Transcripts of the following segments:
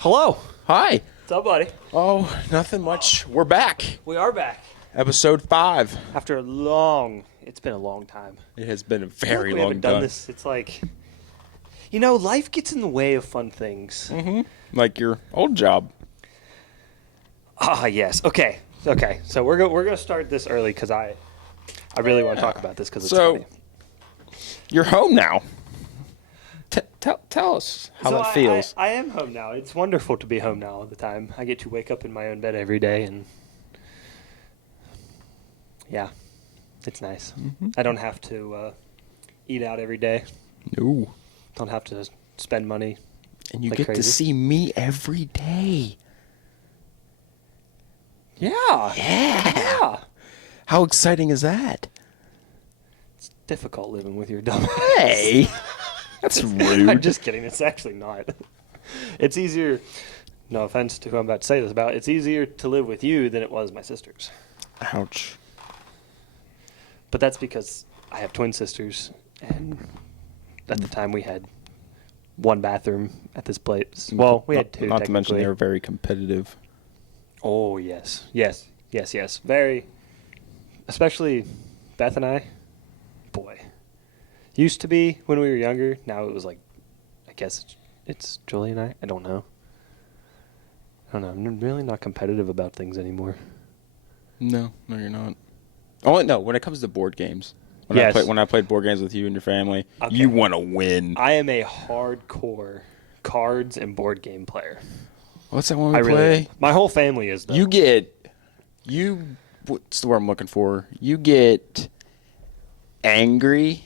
Hello. Hi. What's up, buddy? Oh, nothing much. We're back. We are back. Episode 5. After it's been a long time. It has been a I feel like very we long haven't done time. this. It's like, life gets in the way of fun things. Like your old job. Ah, yes. Okay. So we're gonna start this early because I really want to talk about this because it's So, funny. You're home now. Tell us how that feels. I am home now. It's wonderful to be home now all the time. I get to wake up in my own bed every day, and yeah, it's nice. I don't have to eat out every day. No. Don't have to spend money. And you like get to crazy. see me every day. Yeah. Yeah. How exciting is that? It's difficult living with your dumb Hey. That's rude. I'm just kidding. It's actually not. It's easier. No offense to who I'm about to say this about. It's easier to live with you than it was my sisters. Ouch. But that's because I have twin sisters, and at the time we had one bathroom at this place. Well, we had two. Not to mention technically. they were very competitive. Oh yes. Very. Especially Beth and I. Boy. Used to be when we were younger. Now it was like, I guess it's Julie and I. I don't know. I'm really not competitive about things anymore. No, you're not. Oh no, when it comes to board games. Yes. When I played board games with you and your family, Okay. you want to win. I am a hardcore cards and board game player. What's that one we I play? really am. My whole family is though. What's the word I'm looking for? You get angry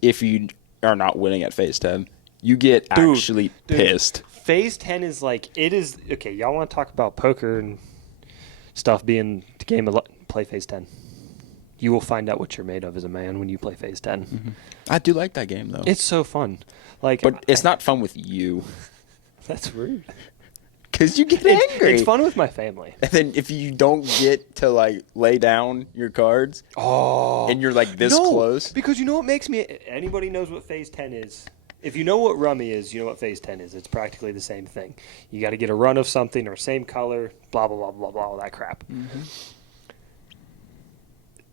if you are not winning at phase 10. You get actually pissed. Phase 10 is like, it is, okay, y'all want to talk about poker and stuff being the game of play phase 10. You will find out what you're made of as a man when you play phase 10. I do like that game though. It's so fun. Like, but it's not fun with you. That's rude. Because you get angry. It's fun with my family. And then if you don't get to like lay down your cards and you're like this close. Because you know what makes me, anybody knows what phase 10 is. If you know what rummy is, you know what phase 10 is. It's practically the same thing. You got to get a run of something or same color, blah, blah, blah, blah, blah, all that crap.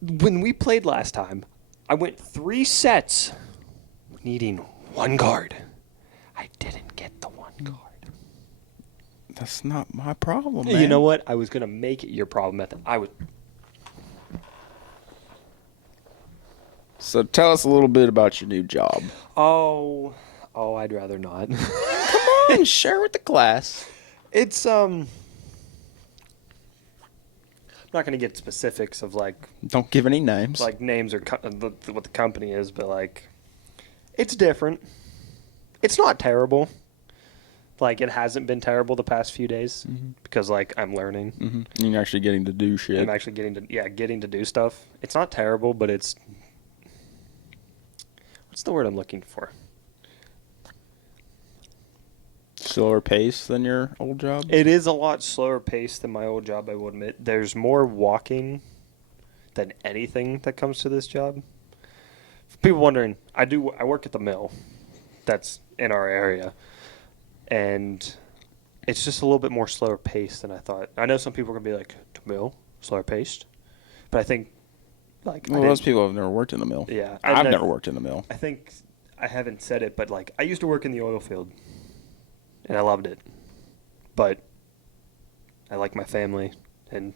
When we played last time, I went 3 sets needing 1 card. I didn't get the 1 card. That's not my problem, man. You know what? I was going to make it your problem at the So tell us a little bit about your new job. Oh, I'd rather not. Come on, share with the class. It's I'm not going to get specifics of like Don't give any names. names or what the company is, but like it's different. It's not terrible. Like it hasn't been terrible the past few days because like I'm learning. You're actually getting to do shit. I'm actually getting to do stuff. It's not terrible, but it's what's the word I'm looking for? Slower pace than your old job? It is a lot slower paced than my old job, I will admit. There's more walking than anything that comes to this job. For people wondering, I work at the mill that's in our area, and it's just a little bit more slower paced than I thought. I know some people are going to be like, the mill? Slower paced? But I think, like... Well, most people have never worked in the mill. Yeah. I've never worked in the mill. I think I haven't said it, but like I used to work in the oil field, and I loved it. But I like my family, and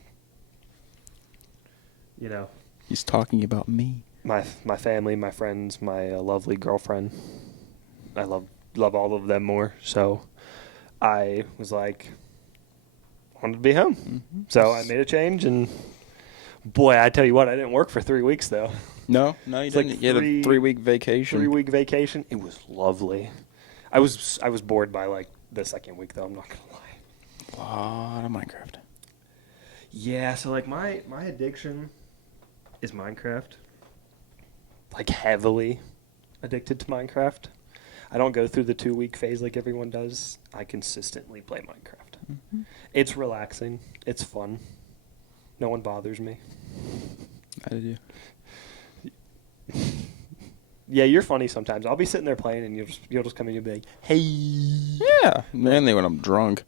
He's talking about me. my family, my friends, my lovely girlfriend. I love all of them more. So I was like, wanted to be home. So I made a change, and boy, I tell you what, I didn't work for 3 weeks though. No, you It's didn't. like You had a 3-week vacation. 3-week vacation. It was lovely. I was bored by like the second week though. I'm not gonna lie. A lot of Minecraft. Yeah. So like my addiction is Minecraft. Like heavily addicted to Minecraft. I don't go through the 2-week phase like everyone does. I consistently play Minecraft. It's relaxing. It's fun. No one bothers me. How did you? Yeah, you're funny sometimes. I'll be sitting there playing, and you'll just come in and you'll be like, "Hey." Yeah, mainly when I'm drunk.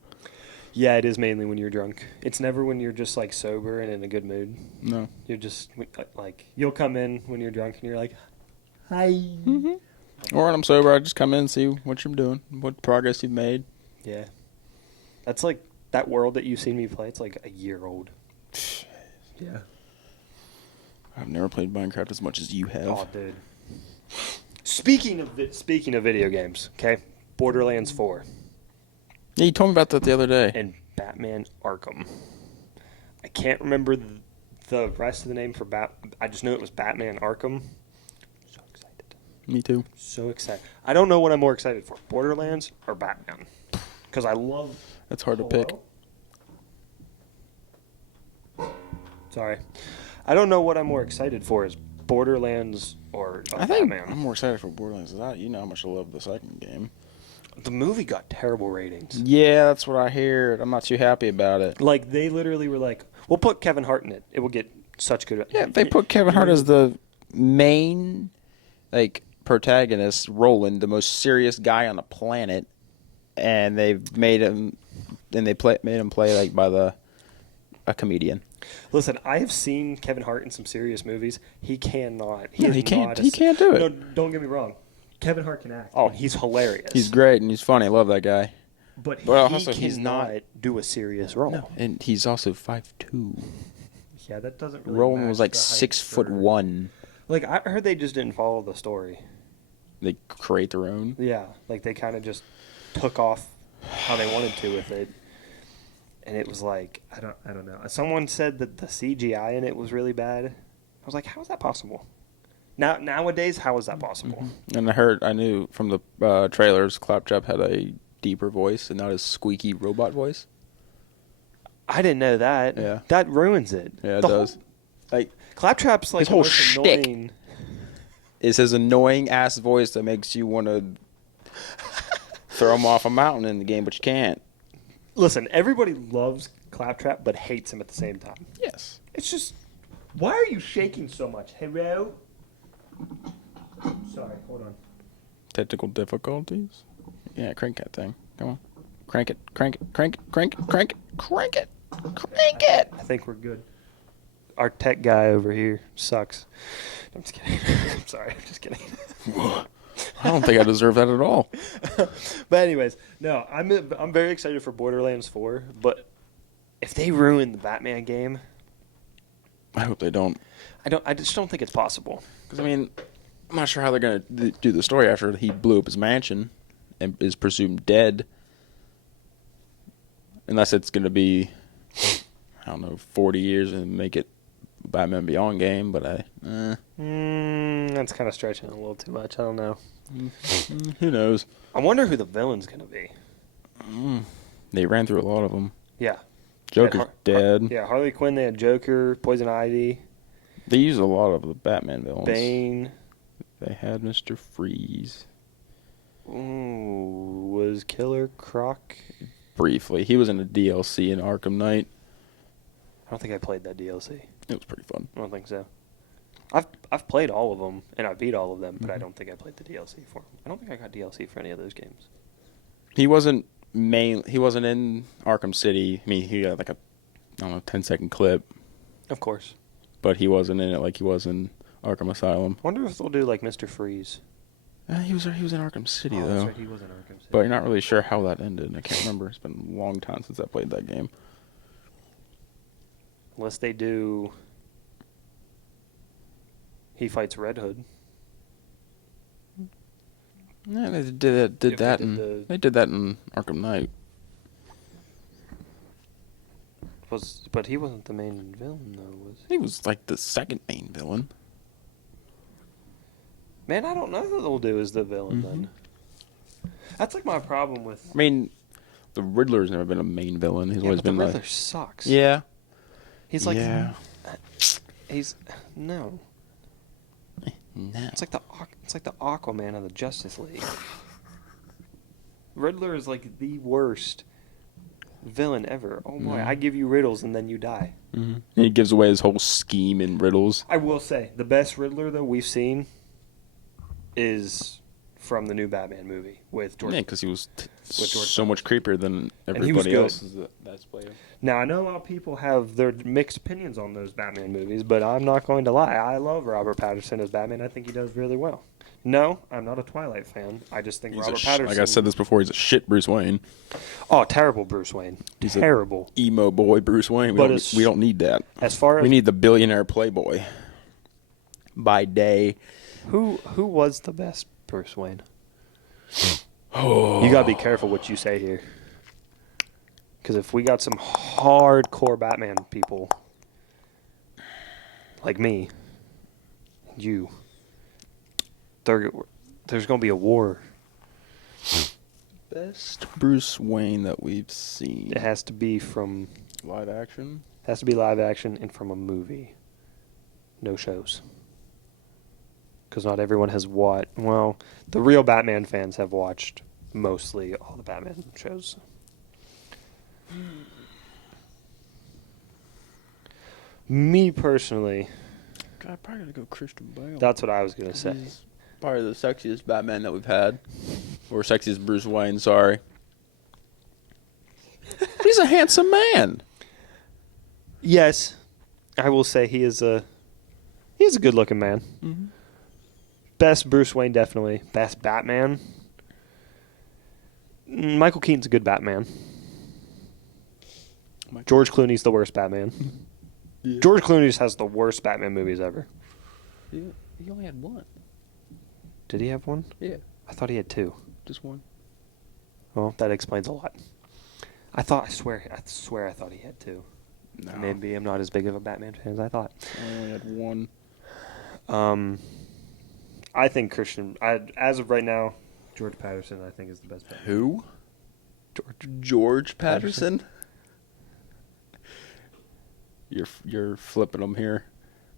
Yeah, it is mainly when you're drunk. It's never when you're just like sober and in a good mood. No. You're just like you'll come in when you're drunk and you're like, "Hi." Mm-hmm. Or when I'm sober, I just come in and see what you're doing, what progress you've made. Yeah. That's like that world that you've seen me play. It's like a year old. Yeah. I've never played Minecraft as much as you have. Oh, dude. Speaking of video games, okay, Borderlands 4 Yeah, you told me about that the other day. and Batman Arkham. I can't remember the rest of the name for I just knew it was Batman Arkham. So excited. Me too. So excited. I don't know what I'm more excited for, Borderlands or Batman, because I love. That's hard to pick. Sorry, I don't know what I'm more excited for, is Borderlands or I think Batman. I'm more excited for Borderlands. You know how much I love the second game. The movie got terrible ratings. Yeah, that's what I heard. I'm not too happy about it. Like, they literally were like, we'll put Kevin Hart in it. It will get such good. Yeah, they put Kevin Hart as the main, like, protagonist, Roland, the most serious guy on the planet, and they've made him, and made him play like by a comedian. Listen, I have seen Kevin Hart in some serious movies. He cannot. He can't do it. No, don't get me wrong. Kevin Hart can act. Oh, he's hilarious. He's great and he's funny. I love that guy. But Well, he also, he's cannot not- do a serious role. No, and he's also 5'2". Yeah, that doesn't really Roland match was like the height 6'1". Like, I heard they just didn't follow the story. They create their own. Yeah, like they kind of just took off how they wanted to with it. And it was like, I don't know. Someone said that the CGI in it was really bad. I was like, how is that possible? Nowadays, how is that possible? And I knew from the trailers, Claptrap had a deeper voice and not his squeaky robot voice. I didn't know that. Yeah. That ruins it. Yeah, it The does. Like, Claptrap's like His the whole most shtick. annoying. It's his annoying ass voice that makes you want to throw him off a mountain in the game, but you can't. Listen, everybody loves Claptrap, but hates him at the same time. Yes. It's just, why are you shaking so much? Hello? Sorry, hold on. Technical difficulties? Yeah, crank that thing. Come on. Crank it, crank it, crank it, crank it, crank it, crank it, crank it. I think we're good. Our tech guy over here sucks. I'm just kidding. I'm sorry. I'm just kidding. I don't think I deserve that at all. But anyways, no, I'm very excited for Borderlands 4. But if they ruin the Batman game, I hope they don't. I just don't think it's possible. Because, I mean, I'm not sure how they're going to do the story after he blew up his mansion and is presumed dead. Unless it's going to be, I don't know, 40 years and make it Batman Beyond game, but That's kind of stretching it a little too much. I don't know. Who knows? I wonder who the villain's going to be. They ran through a lot of them. Yeah. Joker's dead. Yeah, Harley Quinn, they had Joker, Poison Ivy, They use a lot of the Batman villains. Bane. They had Mr. Freeze. Ooh, was Killer Croc? Briefly. He was in a DLC in Arkham Knight. I don't think I played that DLC. It was pretty fun. I don't think so. I've played all of them, and I beat all of them, but I don't think I played the DLC for them. I don't think I got DLC for any of those games. He wasn't in Arkham City. I mean, he got like a, I don't know, 10-second clip, Of course. but he wasn't in it like he was in Arkham Asylum. I wonder if they'll do like Mr. Freeze. He was in Arkham City Oh, though. that's right, he was in Arkham City. But you're not really sure how that ended. I can't remember. It's been a long time since I played that game. Unless they do... He fights Red Hood. Yeah, they did If they that did in they did that in Arkham Knight. But he wasn't the main villain, though, was he? He was like the second main villain. Man, I don't know who they'll do as the villain, then. That's like my problem with... I mean, the Riddler's never been a main villain. He's always but the been Riddler like, sucks. yeah, He's like... yeah. He's... No. No. It's like the Aquaman of the Justice League. Riddler is like the worst villain ever. Oh boy, I give you riddles and then you die. Mm-hmm. He gives away his whole scheme in riddles. I will say the best Riddler though we've seen is from the new Batman movie with George. Yeah, because he was George so much creepier than And he was everybody good. else. That's player. Now I know a lot of people have their mixed opinions on those Batman movies, but I'm not going to lie. I love Robert Pattinson as Batman. I think he does really well. No, I'm not a Twilight fan. I just think Robert Pattinson. Like I said this before, he's a shit Bruce Wayne. Oh, terrible Bruce Wayne. He's a terrible. Emo boy Bruce Wayne. We don't need that. As far as We need the billionaire playboy. By day. who was the best Bruce Wayne? You gotta be careful what you say here, because if we got some hardcore Batman people like me, you, there's gonna be a war. Best Bruce Wayne that we've seen. It has to be from Live action? has to be live action and from a movie. No shows. Because not everyone has watched. Well, the real Batman fans have watched mostly all the Batman shows. Me personally, God, probably gotta go Christian Bale. that's what I was gonna say. He's probably the sexiest Batman that we've had. Or sexiest Bruce Wayne, sorry. He's a handsome man. Yes, I will say he is a good looking man. Mm-hmm. Best Bruce Wayne, definitely. Best Batman. Michael Keaton's a good Batman. George Clooney's the worst Batman. Yeah. George Clooney just has the worst Batman movies ever. He only had one. Did he have one? Yeah, I thought he had two. just one. Well, that explains a lot. I swear I thought he had two. No. Maybe I'm not as big of a Batman fan as I thought. I only had one. I think as of right now, George Patterson, I think, is the best Batman. Who? George Patterson? You're flipping them here.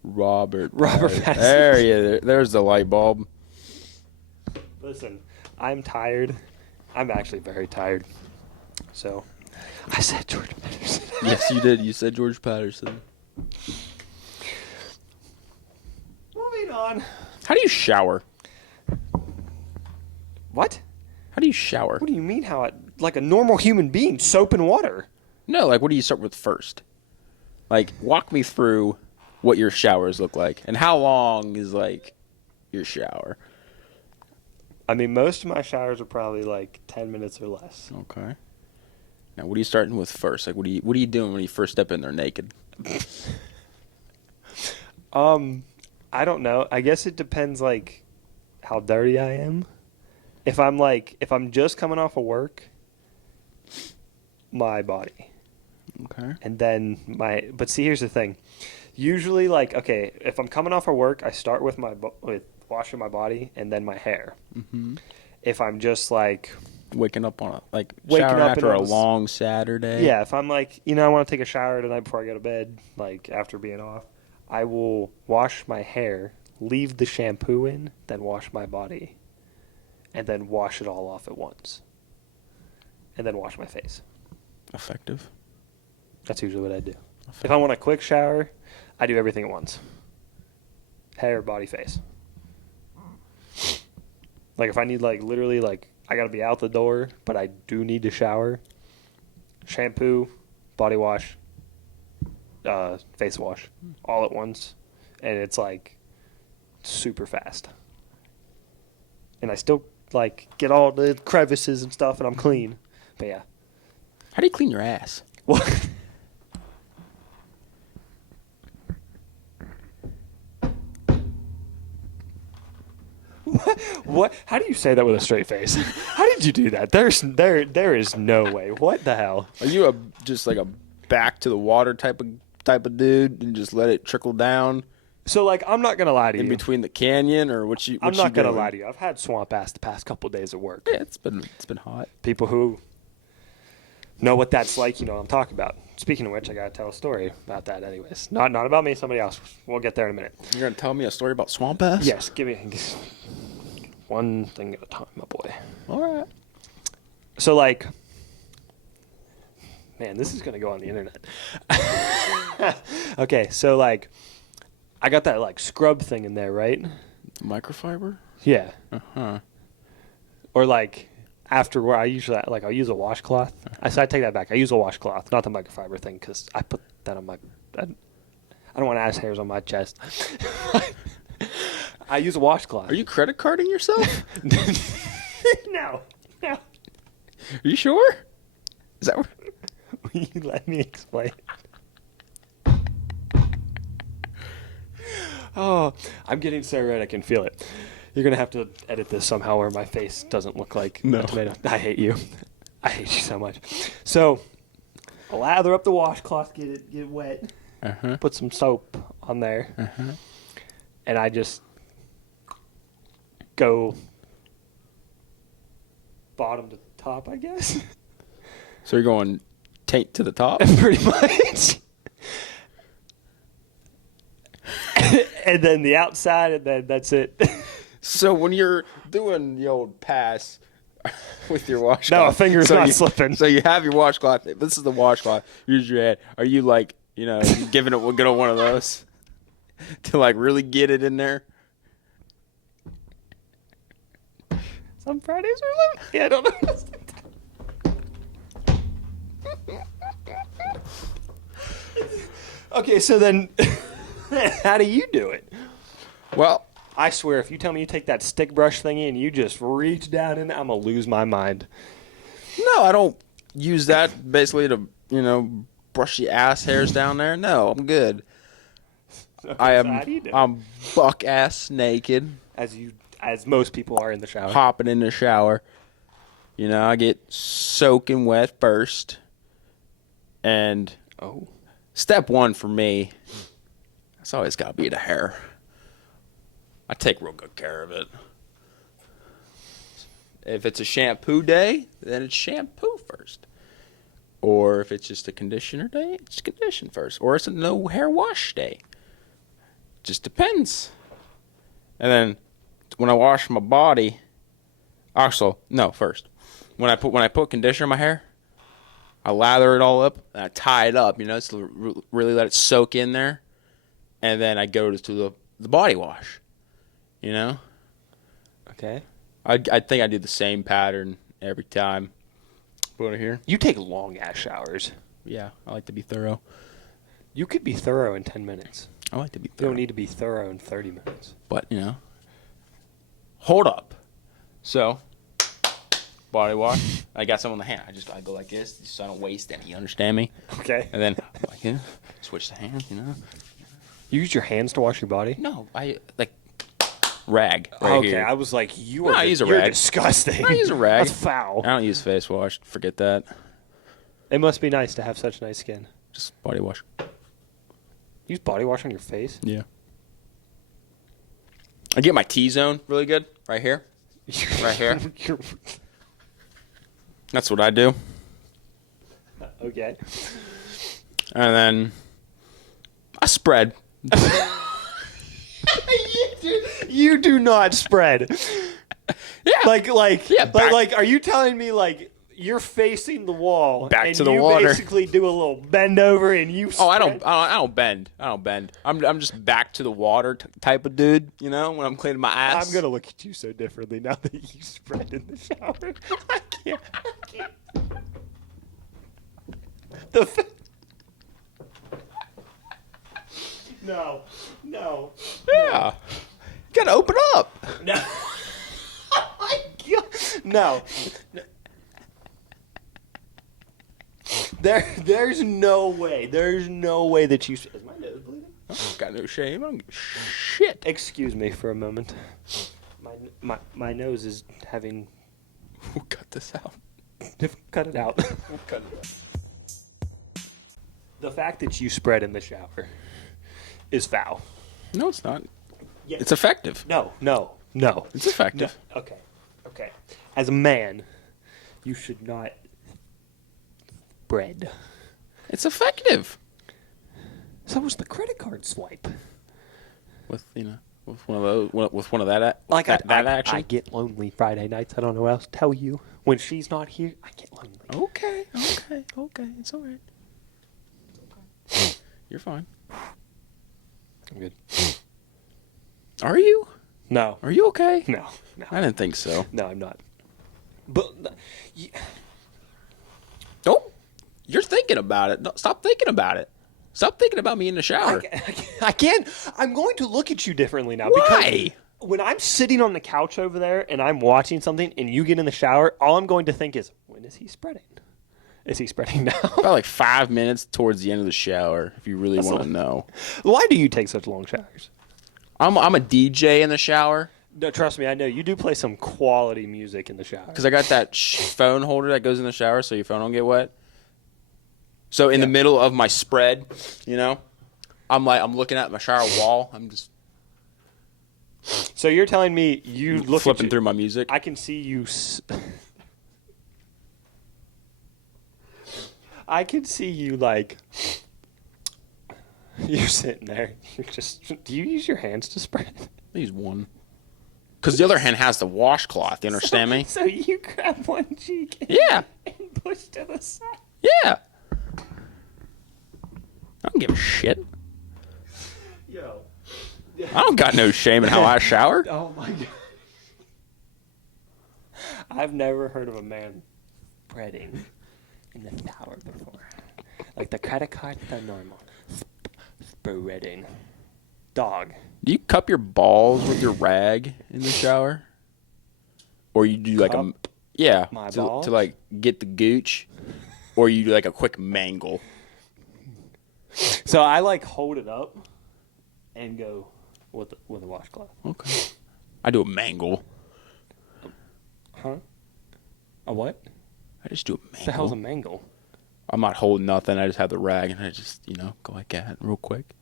Robert Pattinson. There's the light bulb. Listen, I'm tired. I'm actually very tired. So, I said George Patterson. Yes, you did. You said George Patterson. Moving on. How do you shower? What? How do you shower? What do you mean like a normal human being, soap and water? No, like what do you start with first? Like walk me through what your showers look like and how long is like your shower. I mean, most of my showers are probably like 10 minutes or less. Okay. Now, what are you starting with first? Like, what are you doing when you first step in there naked? I don't know. I guess it depends, like, how dirty I am. If I'm just coming off of work, my body. Okay. And then but see, here's the thing. Usually, like, okay, if I'm coming off of work, I start with with washing my body and then my hair. Mm-hmm. If I'm just like Waking up on Waking shower up after and a long Saturday. yeah, if I'm like, I want to take a shower tonight before I go to bed, like after being off, I will wash my hair, leave the shampoo in, then wash my body, and then wash it all off at once, and then wash my face. Effective. That's usually what I do. If I want a quick shower, I do everything at once. Hair, body, face. Like if I need literally I got to be out the door, but I do need to shower. Shampoo, body wash, face wash, all at once. And it's like super fast. And I still get all the crevices and stuff and I'm clean. But yeah. How do you clean your ass? What? What? How do you say that with a straight face? How did you do that? There is no way. What the hell? Are you just like a back to the water type of dude and just let it trickle down So I'm not gonna lie to in you. between the canyon or what you? I'm not gonna lie to you. I've had swamp ass the past couple days at work. Yeah, it's been hot. People who know what that's like, you know what I'm talking about. Speaking of which, I gotta tell a story about that. Anyways, not about me, somebody else. We'll get there in a minute. You're gonna tell me a story about swamp ass? Yes, give me one thing at a time, my boy. All right. So man, this is gonna go on the internet. Okay, so I got that scrub thing in there, right? Microfiber? Yeah. Uh-huh. Or like after where I usually like I'll use a washcloth. I take that back. I use a washcloth, not the microfiber thing, because I put that on my. I don't want ass hairs on my chest. I use a washcloth. Are you credit carding yourself? No. Are you sure? Is that? Will you let me explain? Oh, I'm getting so red I can feel it. You're gonna have to edit this somehow where my face doesn't look like a tomato. I hate you. I hate you so much. So, I lather up the washcloth, get it wet, put some soap on there, and I just go bottom to top, I guess. So you're going taint to the top? Pretty much. And then the outside, and then that's it. So when you're doing the old pass with your washcloth, No, a finger's not you, slipping. So you have your washcloth. This is the washcloth. Use your head. Are you like, giving it a good old one of those to like really get it in there? Some Fridays are like, yeah, I don't know. Okay, so then, how do you do it? Well, I swear, if you tell me you take that stick brush thingy and you just reach down in it, I'm gonna lose my mind. no, I don't use that basically to, brush the ass hairs down there. No, I'm good. Okay, I so am. how do you do it? I'm buck ass naked, as most people are in the shower. hopping in the shower. I get soaking wet first, and Oh, step one for me, it's always got to be the hair. I take real good care of it. If it's a shampoo day, then it's shampoo first. Or if it's just a conditioner day, it's condition first. Or it's a no hair wash day. Just depends. And then when I wash my body, also, no, first. When I put conditioner in my hair, I lather it all up and I tie it up, to really let it soak in there. And then I go to the body wash, okay. I think I do the same pattern every time. Put it here. You take long ass showers. Yeah, I like to be thorough. You could be thorough in 10 minutes. I like to be You thorough. don't need to be thorough in 30 minutes. But, hold up. So, body wash. I got some on the hand. I go like this so I don't waste any. You understand me? Okay. And then, switch the hands, You use your hands to wash your body? No, I, rag right okay, here. I was like, you No, are I use a you're rag. disgusting. I use a rag. That's foul. I don't use face wash. Forget that. It must be nice to have such nice skin. Just body wash. Use body wash on your face? Yeah. I get my T-zone really good right here. Right here. That's what I do. Okay. And then I spread. You do not spread. Yeah. Like, are you telling me like you're facing the wall Back and to the you water. basically do a little bend over and you Oh, I spread? don't bend. I don't bend. I'm just back to the water type of dude. When I'm cleaning my ass. I'm gonna look at you so differently now that you spread in the shower. I can't. No. Yeah. You gotta open up. No. Oh my God. No. There's no way. There's no way that you. Is my nose bleeding? Got no shame. I don't give a shit. Excuse me for a moment. My nose is having. We'll cut this out. Cut it out. We'll cut it out. The fact that you spread in the shower is foul. No, it's not. Yeah. It's effective. No. It's effective. No. Okay. As a man, you should not spread. It's effective. So was the credit card swipe. With with one of those, with one of that, Like that action. I get lonely Friday nights. I don't know what else to tell you. When she's not here, I get lonely. Okay. It's all right. You're fine. I'm good. Are you? No. Are you okay? No. I didn't think so. No, I'm not. But Don't. You're thinking about it. No, stop thinking about it. Stop thinking about me in the shower. I can't. I'm going to look at you differently now. Why? Because when I'm sitting on the couch over there and I'm watching something and you get in the shower, all I'm going to think is, when is he spreading? Is he spreading now? About like 5 minutes towards the end of the shower, if you really want to know. Why do you take such long showers? I'm a DJ in the shower No, trust me, I know. You do play some quality music in the shower. because I got that phone holder that goes in the shower so your phone don't get wet. So in the middle of my spread, I'm looking at my shower wall. I'm just So you're telling me you look flipping at through my music. I can see you. I can see you like. You're sitting there. You're just. Do you use your hands to spread? I use one. Because the other hand has the washcloth. You understand me? So you grab one cheek. Yeah. And push to the side. Yeah. I don't give a shit. Yo. I don't got no shame in how I shower. Oh my god. I've never heard of a man spreading in the shower before. Like the credit card, the normal. Spreading. Dog. Do you cup your balls with your rag in the shower? Or you do like a... Cup Yeah. my to balls? like get the gooch? Or you do like a quick mangle? So I like hold it up and go with a washcloth. Okay. I do a mangle. Huh? A what? I just do a What the hell's a mangle. mangle? I'm not holding nothing. I just have the rag and I just, go like that real quick.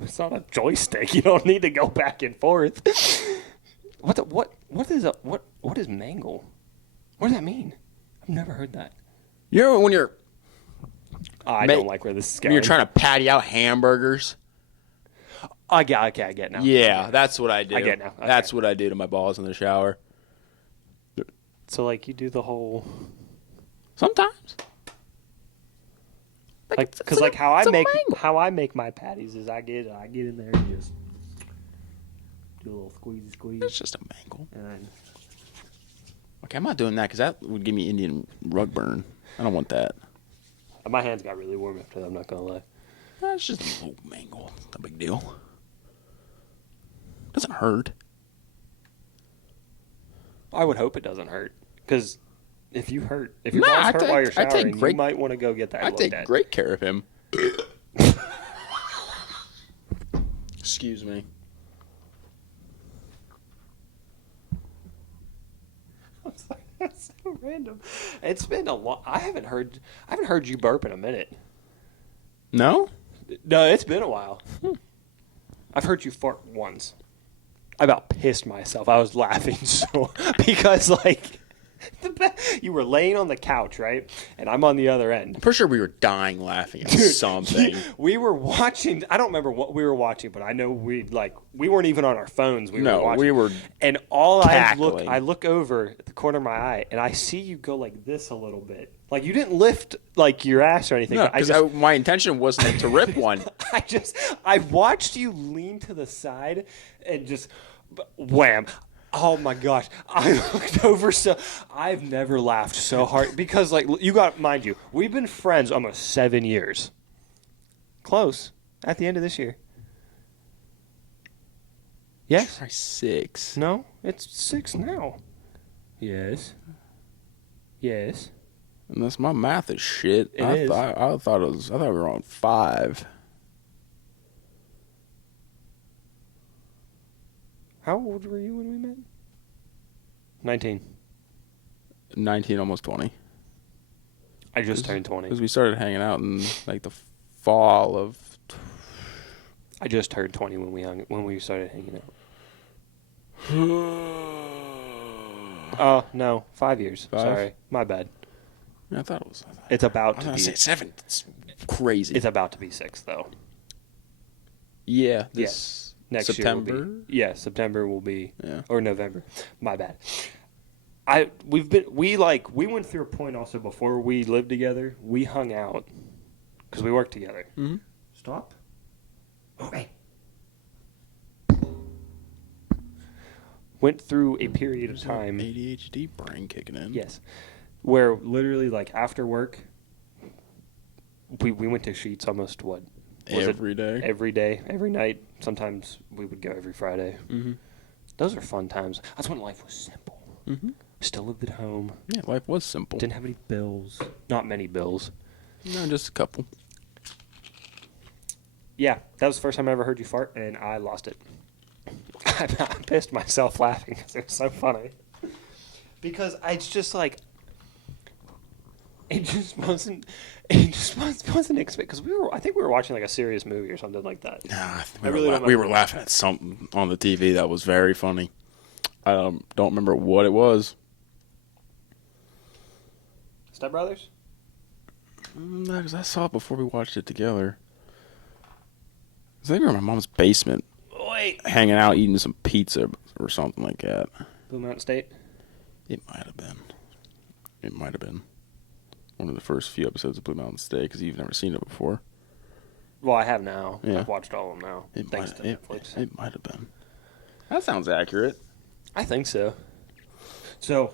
It's not a joystick. You don't need to go back and forth. What is mangle? What does that mean? I've never heard that. You know when you're I don't like where this is going. when you're trying to patty out hamburgers? I get now. Yeah, that's what I do. I get now. Okay. That's what I do to my balls in the shower. So like you do the whole Sometimes. like because it's like a- how it's a I mangle. make my patties is I get in there and just do a little squeeze It's just a mangle. and then Okay, I'm not doing that because that would give me Indian rug burn. I don't want that. my hands got really warm after that. I'm not gonna lie. It's just a little mangle. No big deal. Doesn't hurt. I would hope it doesn't hurt because if your balls I hurt while you're I take showering, great- you might want to go get that I looked take at. great care of him. Excuse me. That's so random. It's been a long. I haven't heard you burp in a minute. No? No, it's been a while. I've heard you fart once. I about pissed myself. I was laughing so because like you were laying on the couch, right? And I'm on the other end. I'm pretty sure we were dying laughing at something. We were watching. I don't remember what we were watching, but I know we weren't even on our phones. We No, were watching. we were And all cackling. I look over at the corner of my eye, and I see you go like this a little bit. Like you didn't lift like your ass or anything. No, but because my intention wasn't to rip one. I watched you lean to the side and just wham. Oh my gosh. I looked over I've never laughed so hard because like you got mind you, we've been friends almost 7 years. Close. At the end of this year. Yes? Try 6. No? It's 6 now. Yes. Yes. Unless my math is shit. It I is. thought we were on 5. How old were you when we met? 19. 19, almost 20. I just turned 20. Because we started hanging out in like the fall of. I just turned 20 when we started hanging out. Oh, no. 5 years. 5? Sorry. My bad. I thought it was. It's about I to was be gonna say 7. It's crazy. It's about to be 6 though. Yeah. This Yes. Next September. year will be. Yeah, September will be Yeah. or November. My bad. We went through a point also before we lived together. We hung out cuz we worked together. Mhm. Stop. Okay. went through a period of There's that time. ADHD brain kicking in. Yes, where literally like after work, we went to Sheets almost what was Every day. every day, every night. Sometimes we would go every Friday. Mm-hmm. Those are fun times. That's when life was simple. Mm-hmm. Still lived at home. Yeah, life was simple. Didn't have any bills. Not many bills. No, just a couple. Yeah, that was the first time I ever heard you fart, and I lost it. I pissed myself laughing because it was so funny. Because it's just like, it just wasn't expected. Because I think we were watching like a serious movie or something like that. Nah, I really don't we remember. were laughing at something on the TV that was very funny. I don't remember what it was. Step Brothers? No, because I saw it before we watched it together. I think we were in my mom's basement, Wait. hanging out, eating some pizza or something like that. Blue Mountain State? It might have been. It might have been one of the first few episodes of Blue Mountain State because you've never seen it before. Well, I have now. Yeah. I've watched all of them now. Thanks to Netflix. It might have been. That sounds accurate. I think so. So,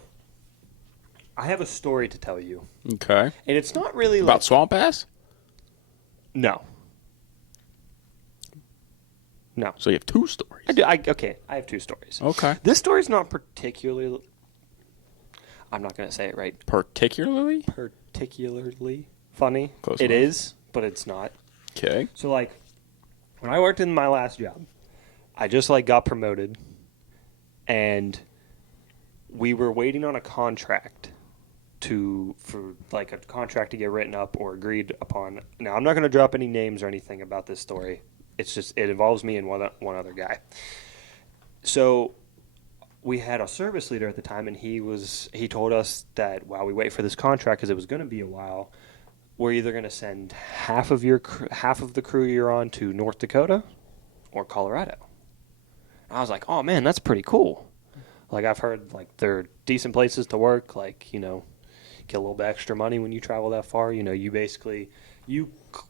I have a story to tell you. Okay. And it's not really About like... Swamp Ass? No. No. So you have two stories. I do. Okay, I have two stories. Okay. This story's not particularly... I'm not going to say it right. Particularly? Particularly funny. Close It enough. is, but it's not. Okay. So, like, when I worked in my last job, I just, like, got promoted, and we were waiting on a contract for a contract to get written up or agreed upon. Now, I'm not going to drop any names or anything about this story. It's just, it involves me and one other guy. So we had a service leader at the time, and he told us that while we wait for this contract, because it was going to be a while, we're either going to send half of the crew you're on to North Dakota or Colorado. And I was like, oh man, that's pretty cool. Like, I've heard like they're decent places to work. Like, you know, get a little bit extra money when you travel that far. You know,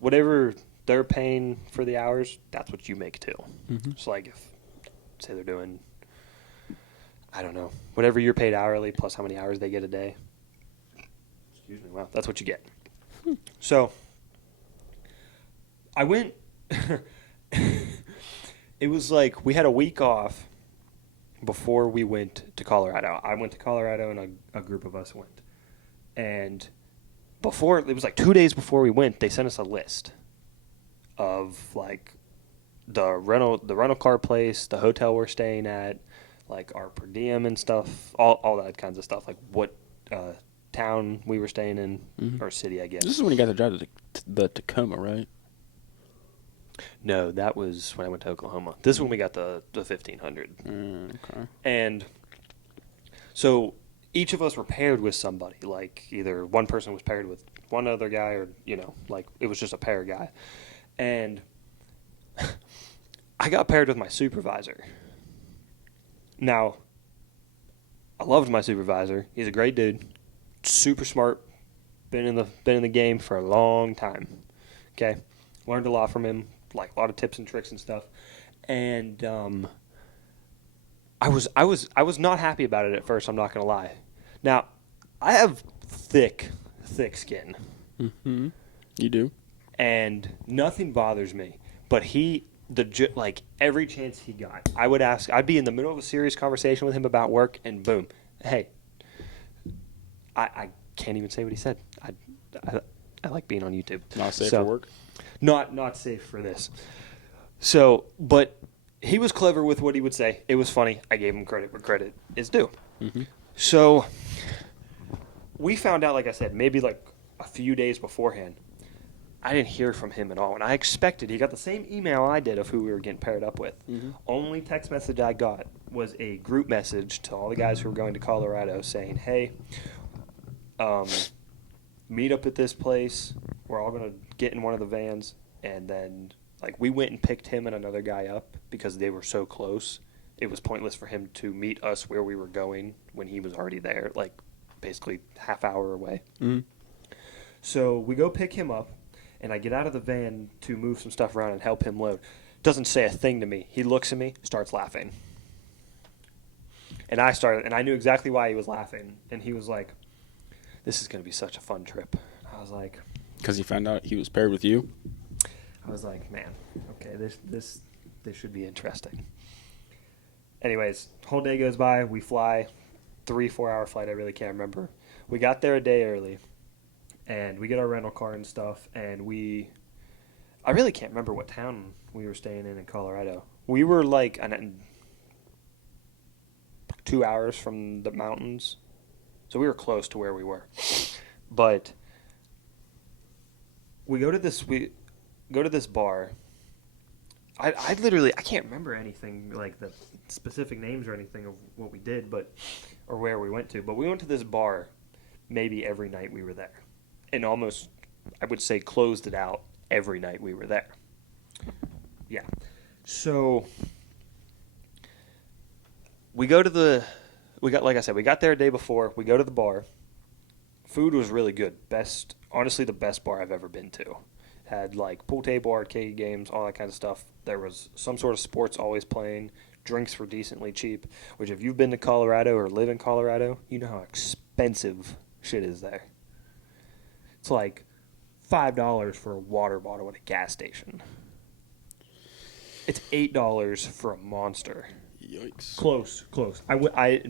whatever they're paying for the hours, that's what you make too. Mm-hmm. So like, if say they're doing, I don't know, whatever you're paid hourly plus how many hours they get a day. Excuse me. Wow, that's what you get. So I went. It was like we had a week off before we went to Colorado. I went to Colorado, and a group of us went. And it was like 2 days before we went, they sent us a list of like the rental car place, the hotel we're staying at, like our per diem and stuff, all that kinds of stuff. Like what town we were staying in, Mhm. or city, I guess. This is when you got to drive to the Tacoma, right? No, that was when I went to Oklahoma. This is when we got the 1500. Okay. And so each of us were paired with somebody. Like either one person was paired with one other guy, or, you know, like it was just a pair guy. And I got paired with my supervisor. Now, I loved my supervisor. He's a great dude. Super smart. Been in the game for a long time. Okay? Learned a lot from him, like a lot of tips and tricks and stuff. And I was not happy about it at first, I'm not going to lie. Now, I have thick skin. Mm-hmm. You do? And nothing bothers me. But like every chance he got, I'd be in the middle of a serious conversation with him about work, and boom, hey, I can't even say what he said. I like being on YouTube. Not safe So, for work? Not safe for this. So, but he was clever with what he would say. It was funny. I gave him credit where credit is due. Mm-hmm. So we found out, like I said, maybe like a few days beforehand. I didn't hear from him at all, and I expected he got the same email I did of who we were getting paired up with. Mm-hmm. Only text message I got was a group message to all the guys who were going to Colorado saying, "Hey, meet up at this place. We're all going to get in one of the vans." And then, like, we went and picked him and another guy up because they were so close. It was pointless for him to meet us where we were going when he was already there, like, basically half hour away. Mm-hmm. So we go pick him up, and I get out of the van to move some stuff around and help him load. Doesn't say a thing to me. He looks at me, starts laughing. And I started, and I knew exactly why he was laughing. And he was like, "This is going to be such a fun trip." I was like, Because he found out he was paired with you. "Man, okay, this should be interesting." Anyways, whole day goes by. We fly, 3-4 hour flight. I really can't remember. We got there a day early, and we get our rental car and stuff. And I really can't remember what town we were staying in Colorado. We were like 2 hours from the mountains, so we were close to where we were. But we go to this bar. I literally I can't remember anything like the specific names or anything of what we did, or where we went to. But we went to this bar maybe every night we were there, and almost I would say closed it out every night we were there. Yeah. So we got like I said, we got there a day before. We go to the bar. Food was really good. Honestly, the best bar I've ever been to. Had like pool table, arcade games, all that kind of stuff. There was some sort of sports always playing. Drinks were decently cheap, which if you've been to Colorado or live in Colorado, you know how expensive shit is there. It's like $5 for a water bottle at a gas station. It's $8 for a Monster. Yikes. Close.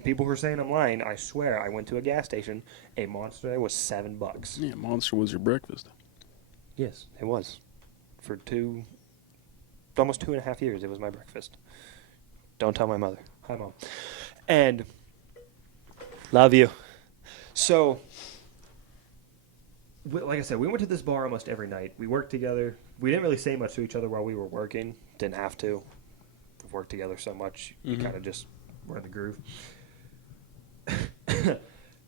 People were saying I'm lying. I swear, I went to a gas station. A Monster was $7. Yeah, Monster was your breakfast. Yes, it was. For almost 2.5 years, it was my breakfast. Don't tell my mother. Hi, Mom. And love you. So, like I said, we went to this bar almost every night. We worked together. We didn't really say much to each other while we were working. Didn't have to. We've worked together so much, you kind of just were in the groove.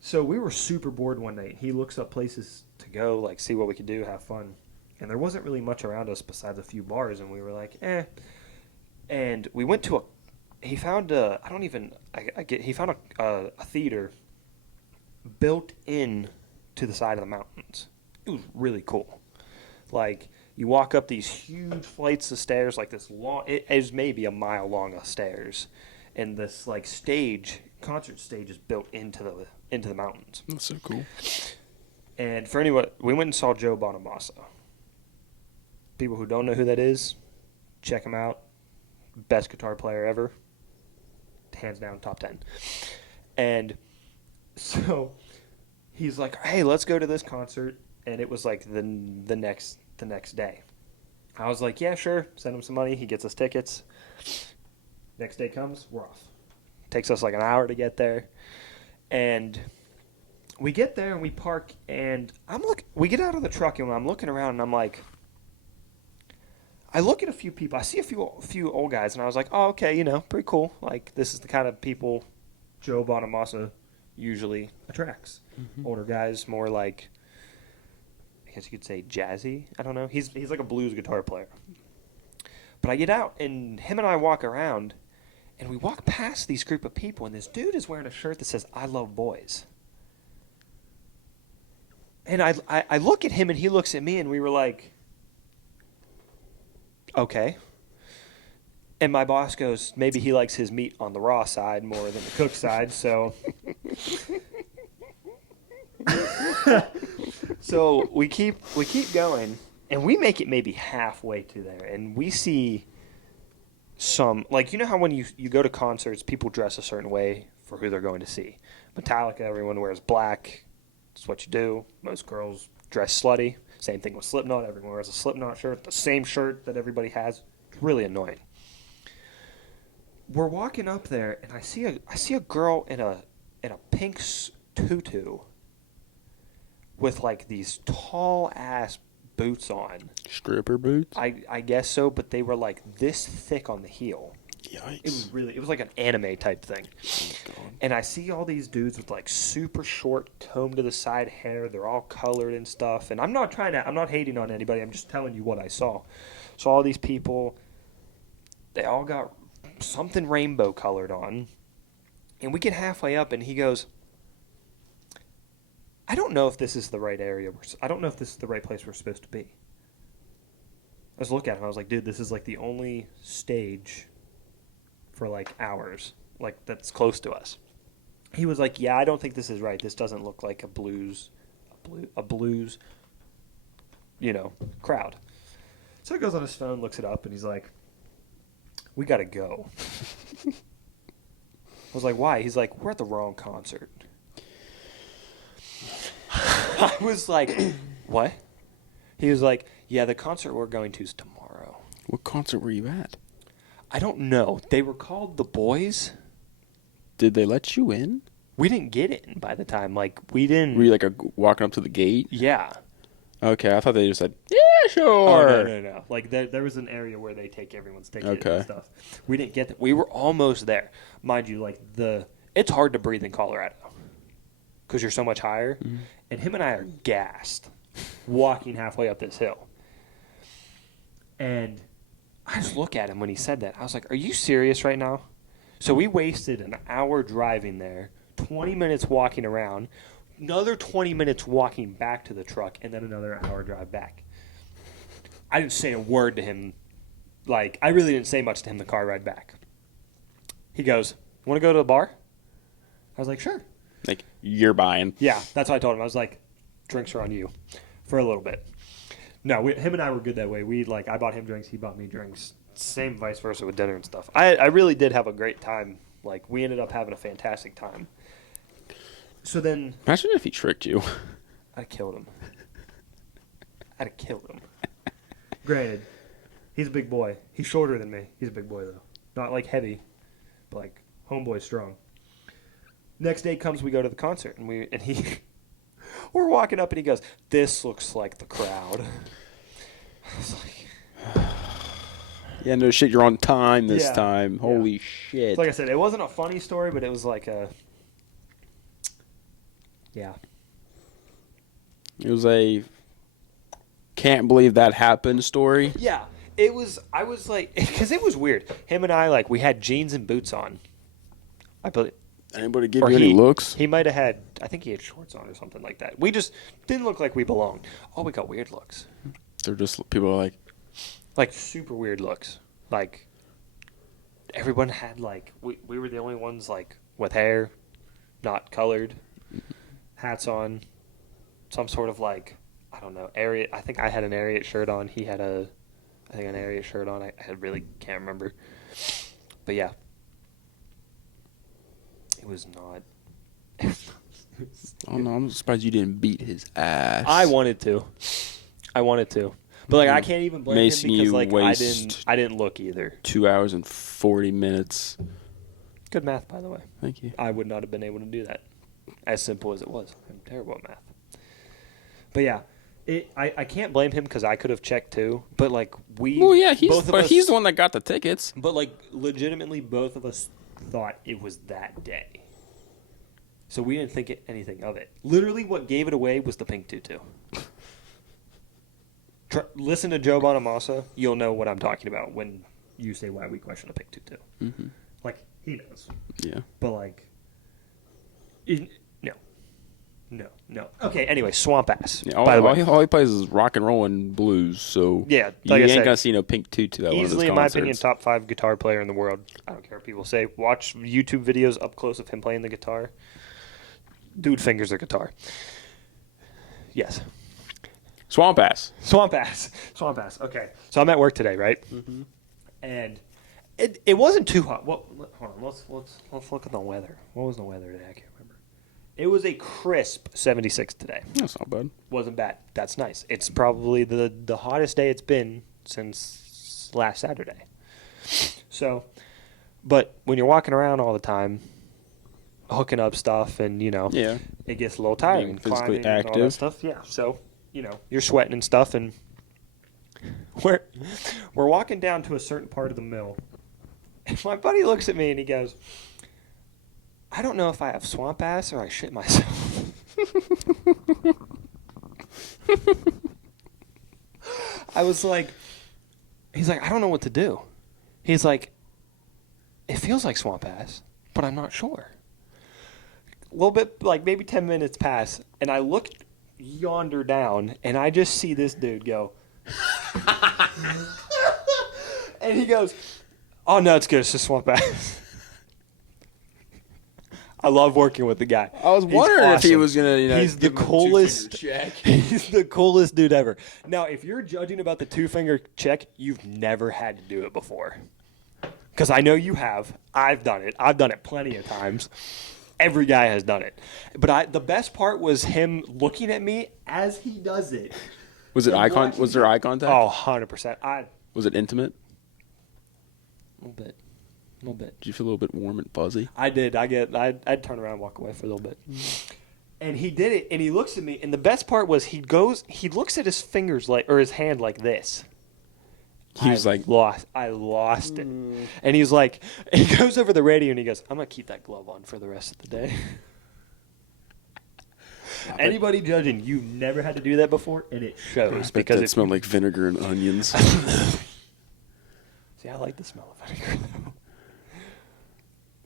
So we were super bored one night. He looks up places to go, like see what we could do, have fun. And there wasn't really much around us besides a few bars, and we were like, eh. And we went to he found a theater built in to the side of the mountains. It was really cool. Like, you walk up these huge flights of stairs, like this long, it is maybe a mile long of stairs, and this like concert stage is built into the mountains. That's so cool. And for anyone, we went and saw Joe Bonamassa. People who don't know who that is, check him out. Best guitar player ever. Hands down, top 10. And so he's like, hey, let's go to this concert. And it was like the next day. I was like, yeah, sure. Send him some money. He gets us tickets. Next day comes, we're off. Takes us like an hour to get there. And we get there and we park, and we get out of the truck, and I'm looking around, and I'm like, I look at a few people. I see a few old guys, and I was like, oh, okay, pretty cool. Like, this is the kind of people Joe Bonamassa usually attracts. Mm-hmm. Older guys, more like, I guess you could say jazzy. I don't know. He's like a blues guitar player. But I get out, and him and I walk around, and we walk past these group of people, and this dude is wearing a shirt that says, I love boys. And I look at him, and he looks at me, and we were like, okay. And my boss goes, maybe he likes his meat on the raw side more than the cooked side, so. So we keep going, and we make it maybe halfway to there, and we see some, like, you know how when you go to concerts, people dress a certain way for who they're going to see. Metallica, everyone wears black. It's what you do. Most girls dress slutty. Same thing with Slipknot. Everyone wears a Slipknot shirt, the same shirt that everybody has. It's really annoying. We're walking up there, and I see a girl in a pink tutu with like these tall ass boots on. Stripper boots? I guess so, but they were like this thick on the heel. Yikes. It was like an anime type thing. Oh, and I see all these dudes with like super short comb to the side hair. They're all colored and stuff. And I'm not hating on anybody. I'm just telling you what I saw. So all these people, they all got something rainbow colored on. And we get halfway up, and he goes, I don't know if this is the right area. I don't know if this is the right place we're supposed to be. I was looking at him. I was like, dude, this is like the only stage for like hours. like that's close to us. He was like, "Yeah, I don't think this is right. This doesn't look like a blues, crowd." So he goes on his phone, looks it up, and he's like, "We gotta go." I was like, "Why?" He's like, "We're at the wrong concert." I was like, "What?" He was like, "Yeah, the concert we're going to is tomorrow." What concert were you at? I don't know. They were called The Boys. Did they let you in? We didn't get in by the time. Like, we didn't. Were you like walking up to the gate? Yeah. Okay, I thought they just said, yeah, Oh, sure. no. Like, there was an area where they take everyone's ticket Okay. and stuff. We didn't get that. We were almost there. Mind you, like, it's hard to breathe in Colorado because you're so much higher. Mm-hmm. And him and I are gassed walking halfway up this hill. And I just look at him when he said that. I was like, are you serious right now? So we wasted an hour driving there, 20 minutes walking around, another 20 minutes walking back to the truck, and then another hour drive back. I didn't say a word to him. Like, I really didn't say much to him the car ride back. He goes, want to go to a bar? I was like, sure. Like, you're buying. Yeah, that's what I told him. I was like, drinks are on you for a little bit. No, him and I were good that way. I bought him drinks, he bought me drinks. Same vice versa with dinner and stuff. I really did have a great time. Like, we ended up having a fantastic time. So then... Imagine if he tricked you. I'd have killed him. Granted, he's a big boy. He's shorter than me. He's a big boy, though. Not, like, heavy, but, like, homeboy strong. Next day comes, we go to the concert, and we're walking up, and he goes, this looks like the crowd. I was like... Yeah, no shit, you're on time this time. Yeah. Holy shit. Like I said, it wasn't a funny story, but it was like a... Yeah. It was a can't believe that happened story. Yeah. It was... I was like... Because it was weird. Him and I, like, we had jeans and boots on. I believe... Anybody give you any looks? He might have had... I think he had shorts on or something like that. We just didn't look like we belonged. Oh, we got weird looks. They're just... People are like super weird looks. Like everyone had like we were the only ones like with hair, not colored, hats on, some sort of like I don't know Ariat. I think I had an Ariat shirt on. He had an Ariat shirt on. I really can't remember. But yeah, it was not. Oh no, I'm surprised you didn't beat his ass. I wanted to. But like I can't even blame Mason, him because like waste I didn't look either. 2 hours and 40 minutes. Good math, by the way. Thank you. I would not have been able to do that. As simple as it was. I'm terrible at math. But yeah, I can't blame him because I could have checked too. But like Well, yeah, he's the one that got the tickets. But like legitimately, both of us thought it was that day. So we didn't think anything of it. Literally, what gave it away was the pink tutu. Listen to Joe Bonamassa. You'll know what I'm talking about when you say why we question a pink tutu. Mm-hmm. Like, he knows. Yeah. But, like, no. Okay, anyway, Swamp Ass. Yeah, by the way. all he plays is rock and roll and blues, so Yeah, you like I ain't said, going to see no Pink Tutu at one of his easily, in my concerts. opinion, top 5 guitar player in the world. I don't care what people say. Watch YouTube videos up close of him playing the guitar. Dude fingers the guitar. Yes. Swamp Ass. Okay, so I'm at work today, right? Mm-hmm. And it wasn't too hot. Well, hold on. Let's look at the weather. What was the weather today? I can't remember. It was a crisp 76 today. That's not bad. Wasn't bad. That's nice. It's probably the hottest day it's been since last Saturday. So, but when you're walking around all the time, hooking up stuff, and Yeah. it gets a little tiring. Being physically climbing and all that active. stuff. Yeah. So, you're sweating and stuff, and we're walking down to a certain part of the mill, and my buddy looks at me and he goes, I don't know if I have swamp ass or I shit myself. I was like, he's like, I don't know what to do. He's like, it feels like swamp ass, but I'm not sure. A little bit, like maybe 10 minutes pass, and I look yonder down, and I just see this dude go. And he goes, oh, no, it's good. It's just swamp ass. I love working with the guy. I was He's wondering if he awesome. was gonna, He's the give him a coolest. two-finger check. He's the coolest dude ever. Now, if you're judging about the 2-finger check, you've never had to do it before. Because I know you have. I've done it. I've done it plenty of times. Every guy has done it. But the best part was him looking at me as he does it. Was it And watching Was there eye contact? Oh, 100%. Was it intimate? A little bit. A little bit. Did you feel a little bit warm and fuzzy? I did. I'd turn around and walk away for a little bit. And he did it, and he looks at me, and the best part was he looks at his fingers or his hand like this. He was like, I lost it. And he's like, he goes over the radio and he goes, I'm going to keep that glove on for the rest of the day. Anybody judging, you never had to do that before, and it shows. Because it smelled like vinegar and onions. See, I like the smell of vinegar, though.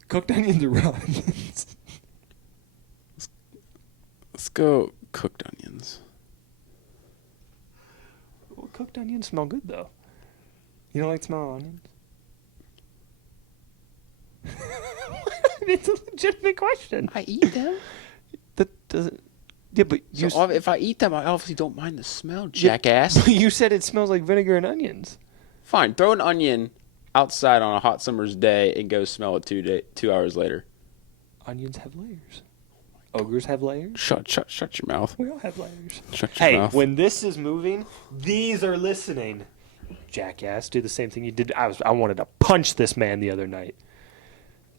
Cooked onions or raw onions? Let's go cooked onions. Well, cooked onions smell good, though. You don't like the smell of onions? It's a legitimate question. I eat them. That doesn't. Yeah, but you, So if I eat them, I obviously don't mind the smell, jackass. you said it smells like vinegar and onions. Fine, throw an onion outside on a hot summer's day and go smell it 2 hours later. Onions have layers. Ogres have layers. Shut your mouth. We all have layers. Shut your Hey, mouth. when this is moving, these are listening. Jackass, do the same thing you did. I wanted to punch this man the other night.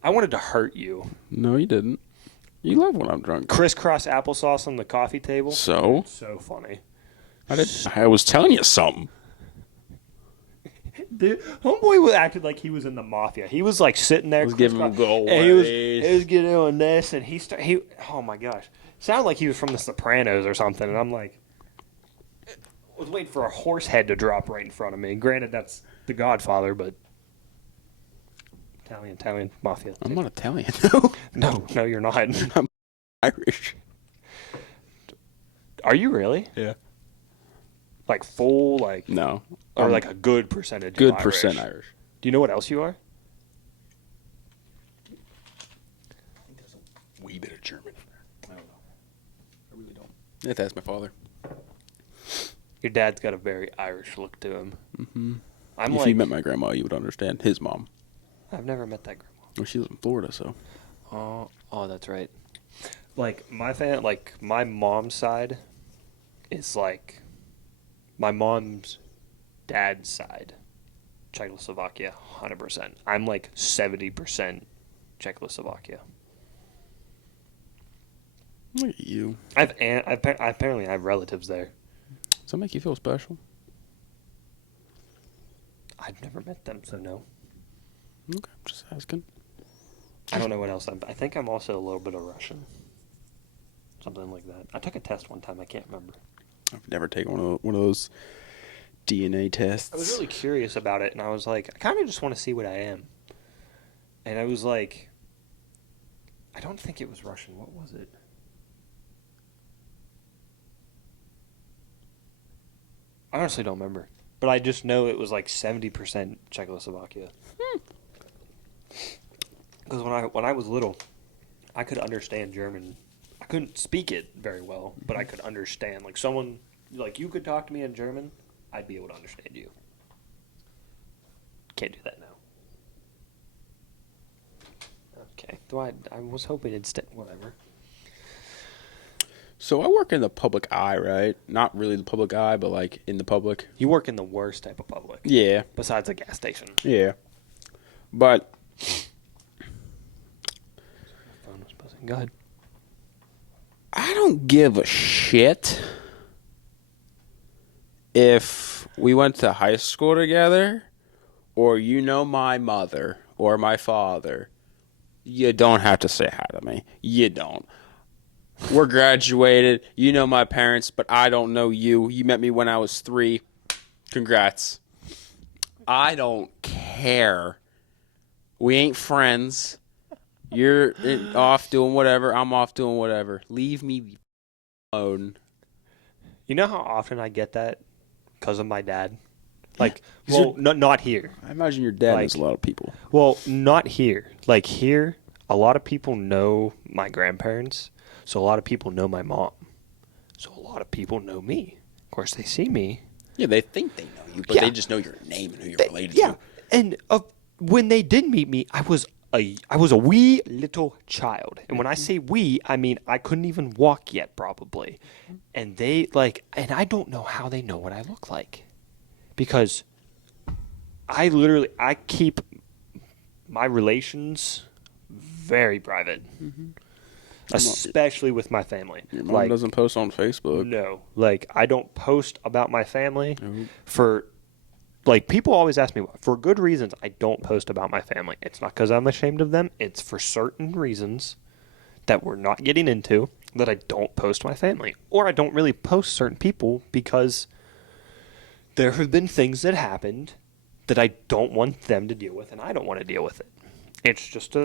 I wanted to hurt you. No, you didn't. You love when I'm drunk. Crisscross applesauce on the coffee table. So? So funny. I was telling you something. Dude, homeboy acted like he was in the mafia. He was like sitting there, Was giving him go and he was getting on this, and he. Oh my gosh, sounded like he was from The Sopranos or something. And I'm like, I was waiting for a horse head to drop right in front of me. Granted, that's The Godfather, but Italian mafia. I'm not Italian. No, you're not. I'm Irish. Are you really? Yeah. Like full, like No. or I'm like a good percentage. good of percent Irish. Do you know what else you are? I think there's a wee bit of German. I don't know. I really don't. You have to ask my father. Your dad's got a very Irish look to him. Mm-hmm. I'm If like, you met my grandma, you would understand. His mom. I've never met that grandma. Well, she lives in Florida, so. Oh, that's right. Like my mom's side is like my mom's dad's side, Czechoslovakia, 100%. I'm like 70% Czechoslovakia. Look at you. Apparently I have relatives there. Does that make you feel special? I've never met them, so no. Okay, just asking. I don't know what else I think I'm also a little bit of Russian. Something like that. I took a test one time. I can't remember. I've never taken one of those DNA tests. I was really curious about it, and I was like, I kind of just want to see what I am. And I was like, I don't think it was Russian. What was it? I honestly don't remember. But I just know it was like 70% Czechoslovakia. Because when I was little, I could understand German. I couldn't speak it very well, but I could understand. Like someone, like you could talk to me in German, I'd be able to understand you. Can't do that now. Okay. I was hoping it'd stay. Whatever. So I work in the public eye, right? Not really the public eye, but like in the public. You work in the worst type of public. Yeah. Besides a gas station. Yeah. But Phone was buzzing. Go ahead. I don't give a shit if we went to high school together or you know my mother or my father. You don't have to say hi to me. You don't. We're graduated. You know my parents, but I don't know you. You met me when I was 3. Congrats. I don't care. We ain't friends. You're off doing whatever. I'm off doing whatever. Leave me alone. You know how often I get that because of my dad? Like, Yeah. well, not here. I imagine your dad Like- knows a lot of people. Well, not here. Like here, a lot of people know my grandparents, so a lot of people know my mom. So a lot of people know me. Of course, they see me. Yeah, they think they know you, but Yeah. they just know your name and who you're related Yeah, to. and when they did meet me, I was a wee little child, and when I say wee, I mean I couldn't even walk yet, probably. And they and I don't know how they know what I look like, because I keep my relations very private, especially with my family. Your mom doesn't post on Facebook. No, I don't post about my family Nope. for people always ask me for good reasons. I don't post about my family. It's not because I'm ashamed of them. It's for certain reasons that we're not getting into that I don't post my family, or I don't really post certain people because there have been things that happened that I don't want them to deal with, and I don't want to deal with it. It's just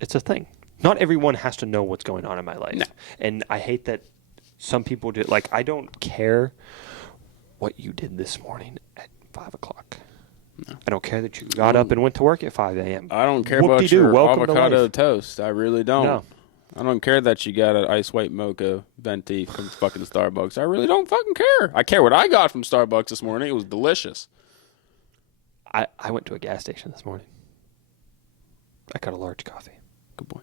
it's a thing. Not everyone has to know what's going on in my life. No. And I hate that some people do. I don't care what you did this morning at 5 o'clock. No. I don't care that you got up and went to work at 5 a.m. I don't care about Whoop-de-doo, your welcome to avocado life. toast. I really don't. No. I don't care that you got an ice white mocha venti from fucking Starbucks. I really don't fucking care. I care what I got from Starbucks this morning. It was delicious. I went to a gas station this morning. I got a large coffee. Good boy.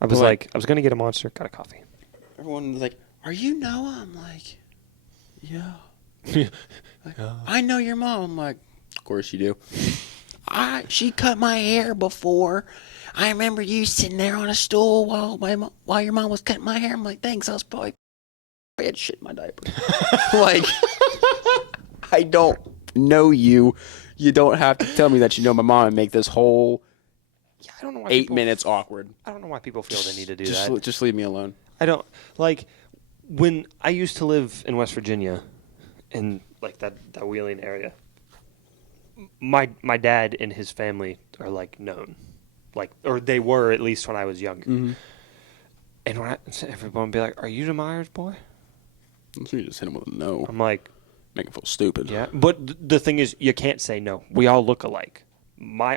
I was Like- I was going to get a Monster, got a coffee. Everyone's like, "Are you Noah?" I'm like, "Yeah." Like, I know your mom. I'm like, "Of course you do." She cut my hair before. I remember you sitting there on a stool while your mom was cutting my hair. I'm like, "Thanks." I was probably I had shit in my diaper. Like, I don't know you. You don't have to tell me that you know my mom and make this whole Yeah, I don't know why 8 minutes awkward. I don't know why people feel they need to do Just, that. just leave me alone. I don't when I used to live in West Virginia, in that Wheeling area. My dad and his family are known, or they were at least when I was younger. Mm-hmm. And when everyone would be like, "Are you the Myers boy?" So you just hit him with a no. I'm like, Make him feel stupid. "Yeah," but the thing is, you can't say no. We all look alike. My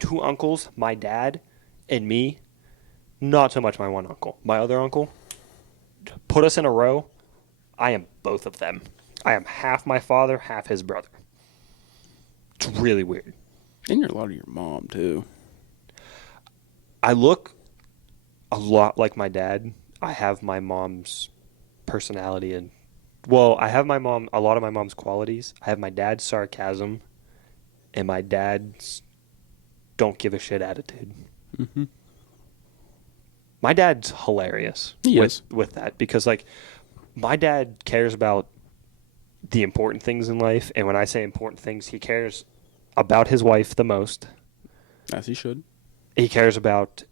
two uncles, my dad, and me. Not so much my one uncle. My other uncle, put us in a row, I am both of them. I am half my father, half his brother. It's really weird. And you're a lot of your mom, too. I look a lot like my dad. I have my mom's personality and, I have a lot of my mom's qualities. I have my dad's sarcasm and my dad's don't give a shit attitude. Mm-hmm. My dad's hilarious He is. with that because my dad cares about the important things in life, and when I say important things, he cares about his wife the most. As he should. He cares about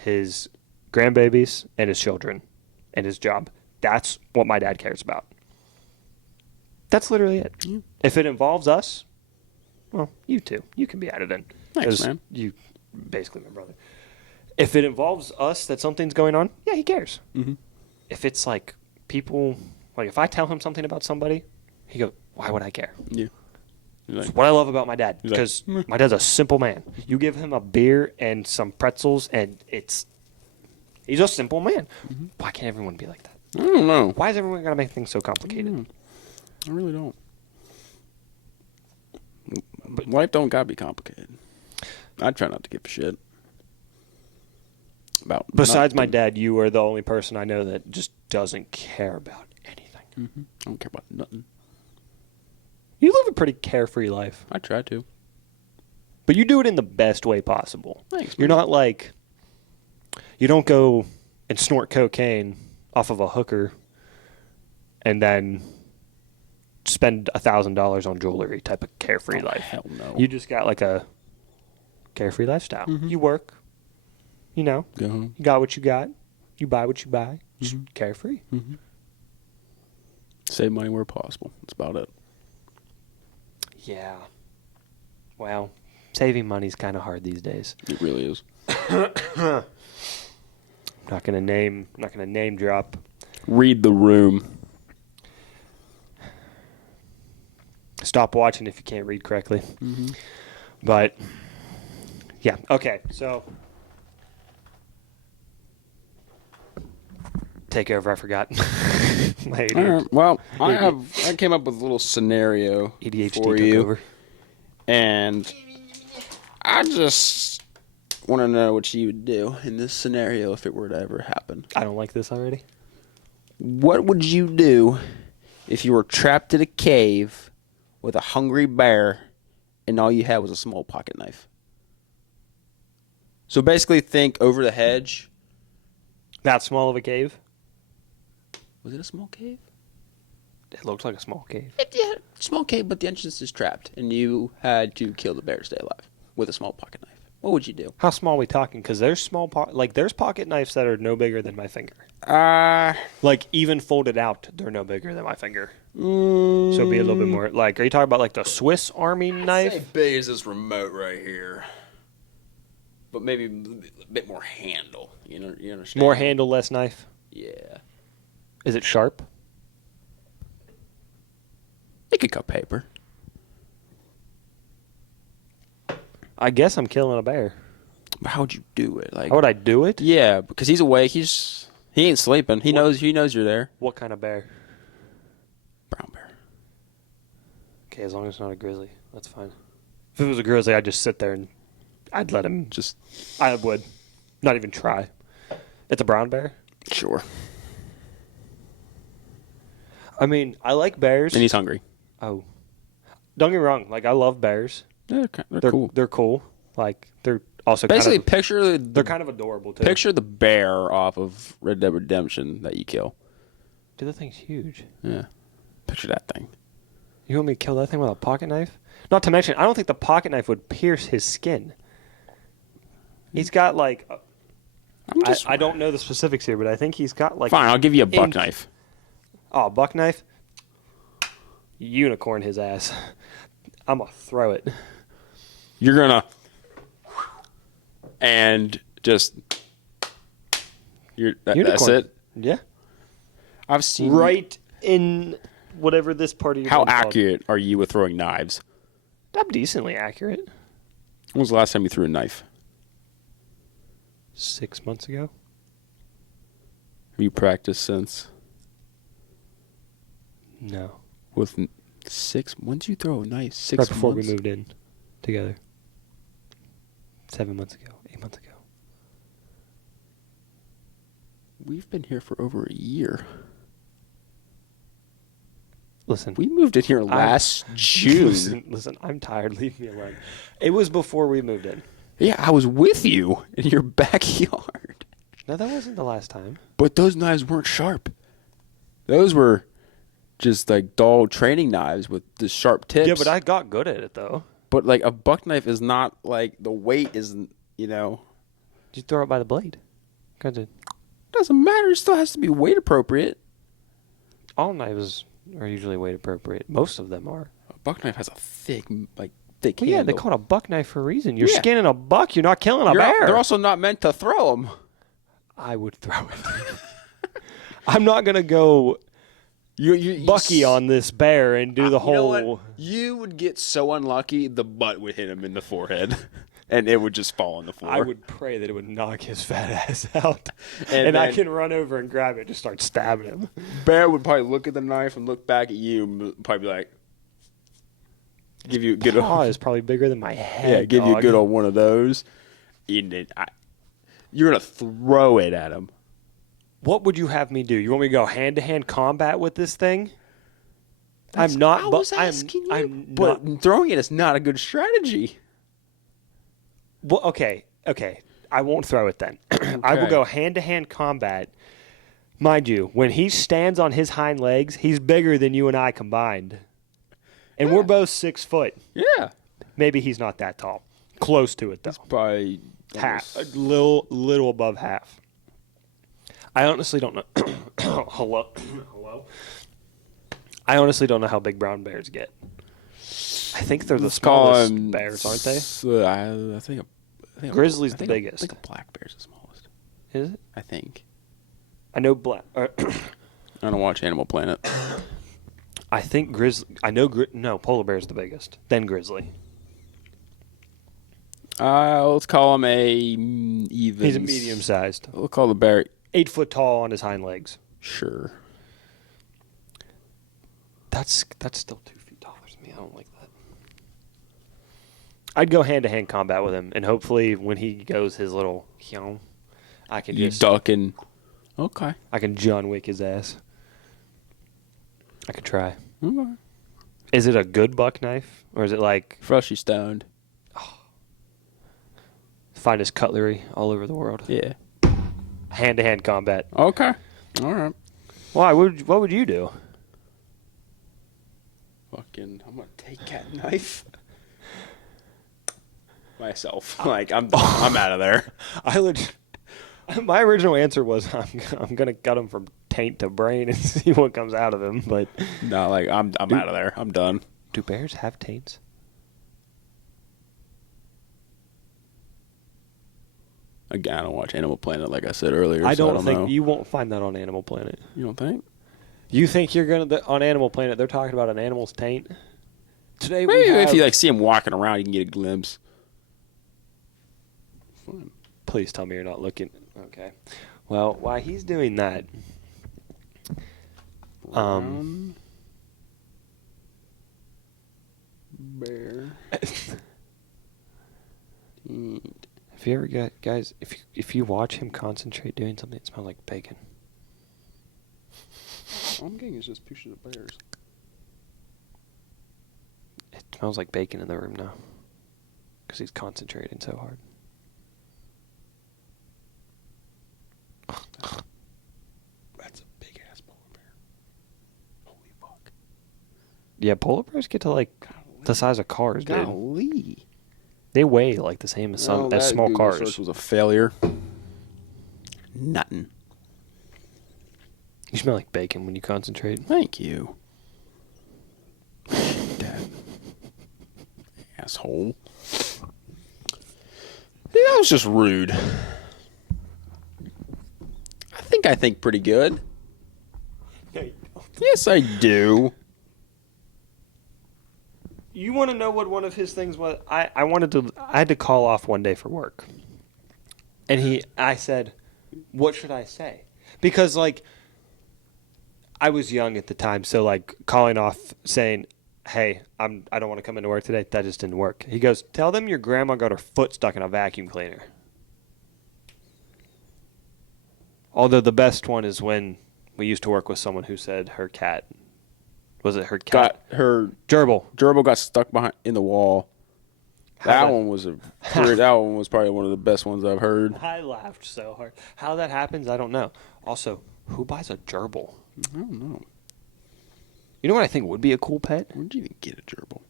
his grandbabies and his children and his job. That's what my dad cares about. That's literally it. Yeah. If it involves us, well, you too. You can be added in. Thanks, 'Cause man. You basically my brother. If it involves us that something's going on, yeah, he cares. Mm-hmm. If it's people, if I tell him something about somebody, he goes, "Why would I care?" Yeah. He's It's like, what I love about my dad He's like, because "Meh." my dad's a simple man. You give him a beer and some pretzels, and he's a simple man. Mm-hmm. Why can't everyone be like that? I don't know. Why is everyone gotta make things so complicated? Mm. I really don't. But life don't gotta be complicated. I try not to give a shit about. Besides my nothing. dad, you are the only person I know that just doesn't care about anything. Mhm. I don't care about nothing. You live a pretty carefree life, I try to. but you do it in the best way possible. Thanks, You're man. not you don't go and snort cocaine off of a hooker and then spend $1,000 on jewelry type of carefree Oh, life. hell no. You just got a carefree lifestyle. Mhm. You work, Go home. you got what you got, you buy what you buy, just Mhm. carefree. Mm-hmm. Save money where possible. That's about it. Yeah. Well, saving money's kind of hard these days. It really is. Not gonna name drop. Read the room. Stop watching if you can't read correctly. Mm-hmm. But Yeah. Okay. So take over. I forgot. My All right. Well, I ADHD came up with a little scenario for took you, over. and I just want to know what you would do in this scenario if it were to ever happen. I don't like this already. What would you do if you were trapped in a cave with a hungry bear and all you had was a small pocket knife? So basically, think over the hedge. That small of a cave? Was it a small cave? It looked like a small cave. Yeah, small cave, but the entrance is trapped, and you had to kill the bear to stay alive with a small pocket knife. What would you do? How small are we talking? Because there's small there's pocket knives that are no bigger than my finger. Like even folded out, they're no bigger than my finger. So it'd be a little bit more. Like, are you talking about like the Swiss Army knife? Say big as this remote right here, but maybe a bit more handle. You know, you understand? More handle, less knife. Yeah. Is it sharp? It could cut paper. I guess I'm killing a bear. But how would you do it? Like, How would I do it? yeah, because he's awake. He ain't sleeping. He knows you're there. What kind of bear? Brown bear. Okay, as long as it's not a grizzly, that's fine. If it was a grizzly, I'd just sit there and I'd let him. Just I would not even try. It's a brown bear. sure. I mean, I like bears. And he's hungry. Oh, don't get me wrong. Like, I love bears. Yeah, they're cool. They're cool. Like, they're also Basically, kind of, they're picture kind of adorable too. picture the bear off of Red Dead Redemption that you kill. Dude, that thing's huge. Yeah, picture that thing. You want me to kill that thing with a pocket knife? Not to mention, I don't think the pocket knife would pierce his skin. He's got like, I don't know the specifics here, but I think he's got like. Fine, I'll give you a buck inch- knife. Oh, buck knife. Unicorn his ass. I'm gonna throw it. You're gonna and just that's Unicorn. it. Yeah. I've seen Right in whatever this part of your How body's called. accurate are you with throwing knives? I'm decently accurate. When was the last time you threw a knife? 6 months ago. Have you practiced since? No. With 6? When did you throw a knife? 6 Right before months? we moved in together. 7 months ago. 8 months ago. We've been here for over a year. Listen. We moved in here last June. Listen, I'm tired. Leave me alone. It was before we moved in. Yeah, I was with you in your backyard. No, that wasn't the last time. But those knives weren't sharp. Those were just like dull training knives with the sharp tips. Yeah, but I got good at it, though. But like a buck knife is not like the weight isn't, Did you throw it by the blade? Doesn't matter. It still has to be weight appropriate. All knives are usually weight appropriate. Most of them are. A buck knife has a thick Well, handle. yeah, they call it a buck knife for a reason. You're Yeah. skinning a buck. You're not killing a bear. They're also not meant to throw them. I would throw it. I'm not gonna go You Bucky on this bear and do the You know whole. what? You would get so unlucky, the butt would hit him in the forehead, and it would just fall on the floor. I would pray that it would knock his fat ass out, And and I then- can run over and grab it, and just start stabbing him. Bear would probably look at the knife and look back at you, and probably be like, give you a good Paw is probably bigger than my head. yeah, give you a dog. good old one of those. And then you're gonna throw it at him. What would you have me do? You want me to go hand-to-hand combat with this thing? I'm not. I was asking you, but throwing it is not a good strategy. Well, okay. I won't throw it then. I will Okay. go hand-to-hand combat. Mind you, when he stands on his hind legs, he's bigger than you and I combined. And we're both 6 foot. Yeah, Maybe he's not that tall. Close to it, though. probably Half. A almost- little above half. I honestly don't know. Hello? I honestly don't know how big brown bears get. I think they're the Let's call smallest him bears, aren't they? I think Grizzly's the I think biggest. I think a black bear's the smallest. Is it? I think. I know black. I don't watch Animal Planet. I think grizzly. I know. No, polar bear's the biggest. Then grizzly. Let's call him a even. He's a medium sized. We'll call the bear. 8 foot tall on his hind legs. Sure. That's still 2 feet taller than me. I don't like that. I'd go hand to hand combat with him, and hopefully when he goes his little, I can You just ducking. Okay. I can John Wick his ass. I could try. Okay. Is it a good buck knife, or is it like Freshly stoned. finest cutlery all over the world? Yeah. Hand to hand combat. Okay. All right. Why? What would you do? Fucking, I'm gonna take that knife. Myself. Like I'm out of there. My original answer was I'm gonna cut him from taint to brain and see what comes out of him. But No, like I'm out of there. I'm done. do bears have taints? Again, I don't watch Animal Planet like I said earlier. I so don't know. think you won't find that on Animal Planet. You don't think? You think you're gonna on Animal Planet? They're talking about an animal's taint. Today we Maybe have. if you like see him walking around, you can get a glimpse. Fine. Please tell me you're not looking. Okay. Well, while he's doing that, Brown bear. Taint. if you ever got guys, if you watch him concentrate doing something, it smells like bacon. All I'm getting is just pictures of bears. It smells like bacon in the room now, because he's concentrating so hard. That's a big ass polar bear. Holy fuck. Yeah, polar bears get to like the size of cars, dude. Golly. They weigh like the same as some as small Google cars. search was a failure. Nothing. You smell like bacon when you concentrate. Thank you. That asshole. Yeah, that was just rude. I think pretty good. Yes, I do. You want to know what one of his things was? I had to call off one day for work. And I said, what should I say? Because like, I was young at the time. So like calling off saying, hey, I don't want to come into work today. That just didn't work. He goes, tell them your grandma got her foot stuck in a vacuum cleaner. Although the best one is when we used to work with someone who said her cat, was it her cat? Got her Gerbil got stuck behind in the wall. How That the- one was that one was probably one of the best ones I've heard. I laughed so hard. How that happens, I don't know. Also, who buys a gerbil? I don't know. You know what I think would be a cool pet? Where'd you even get a gerbil?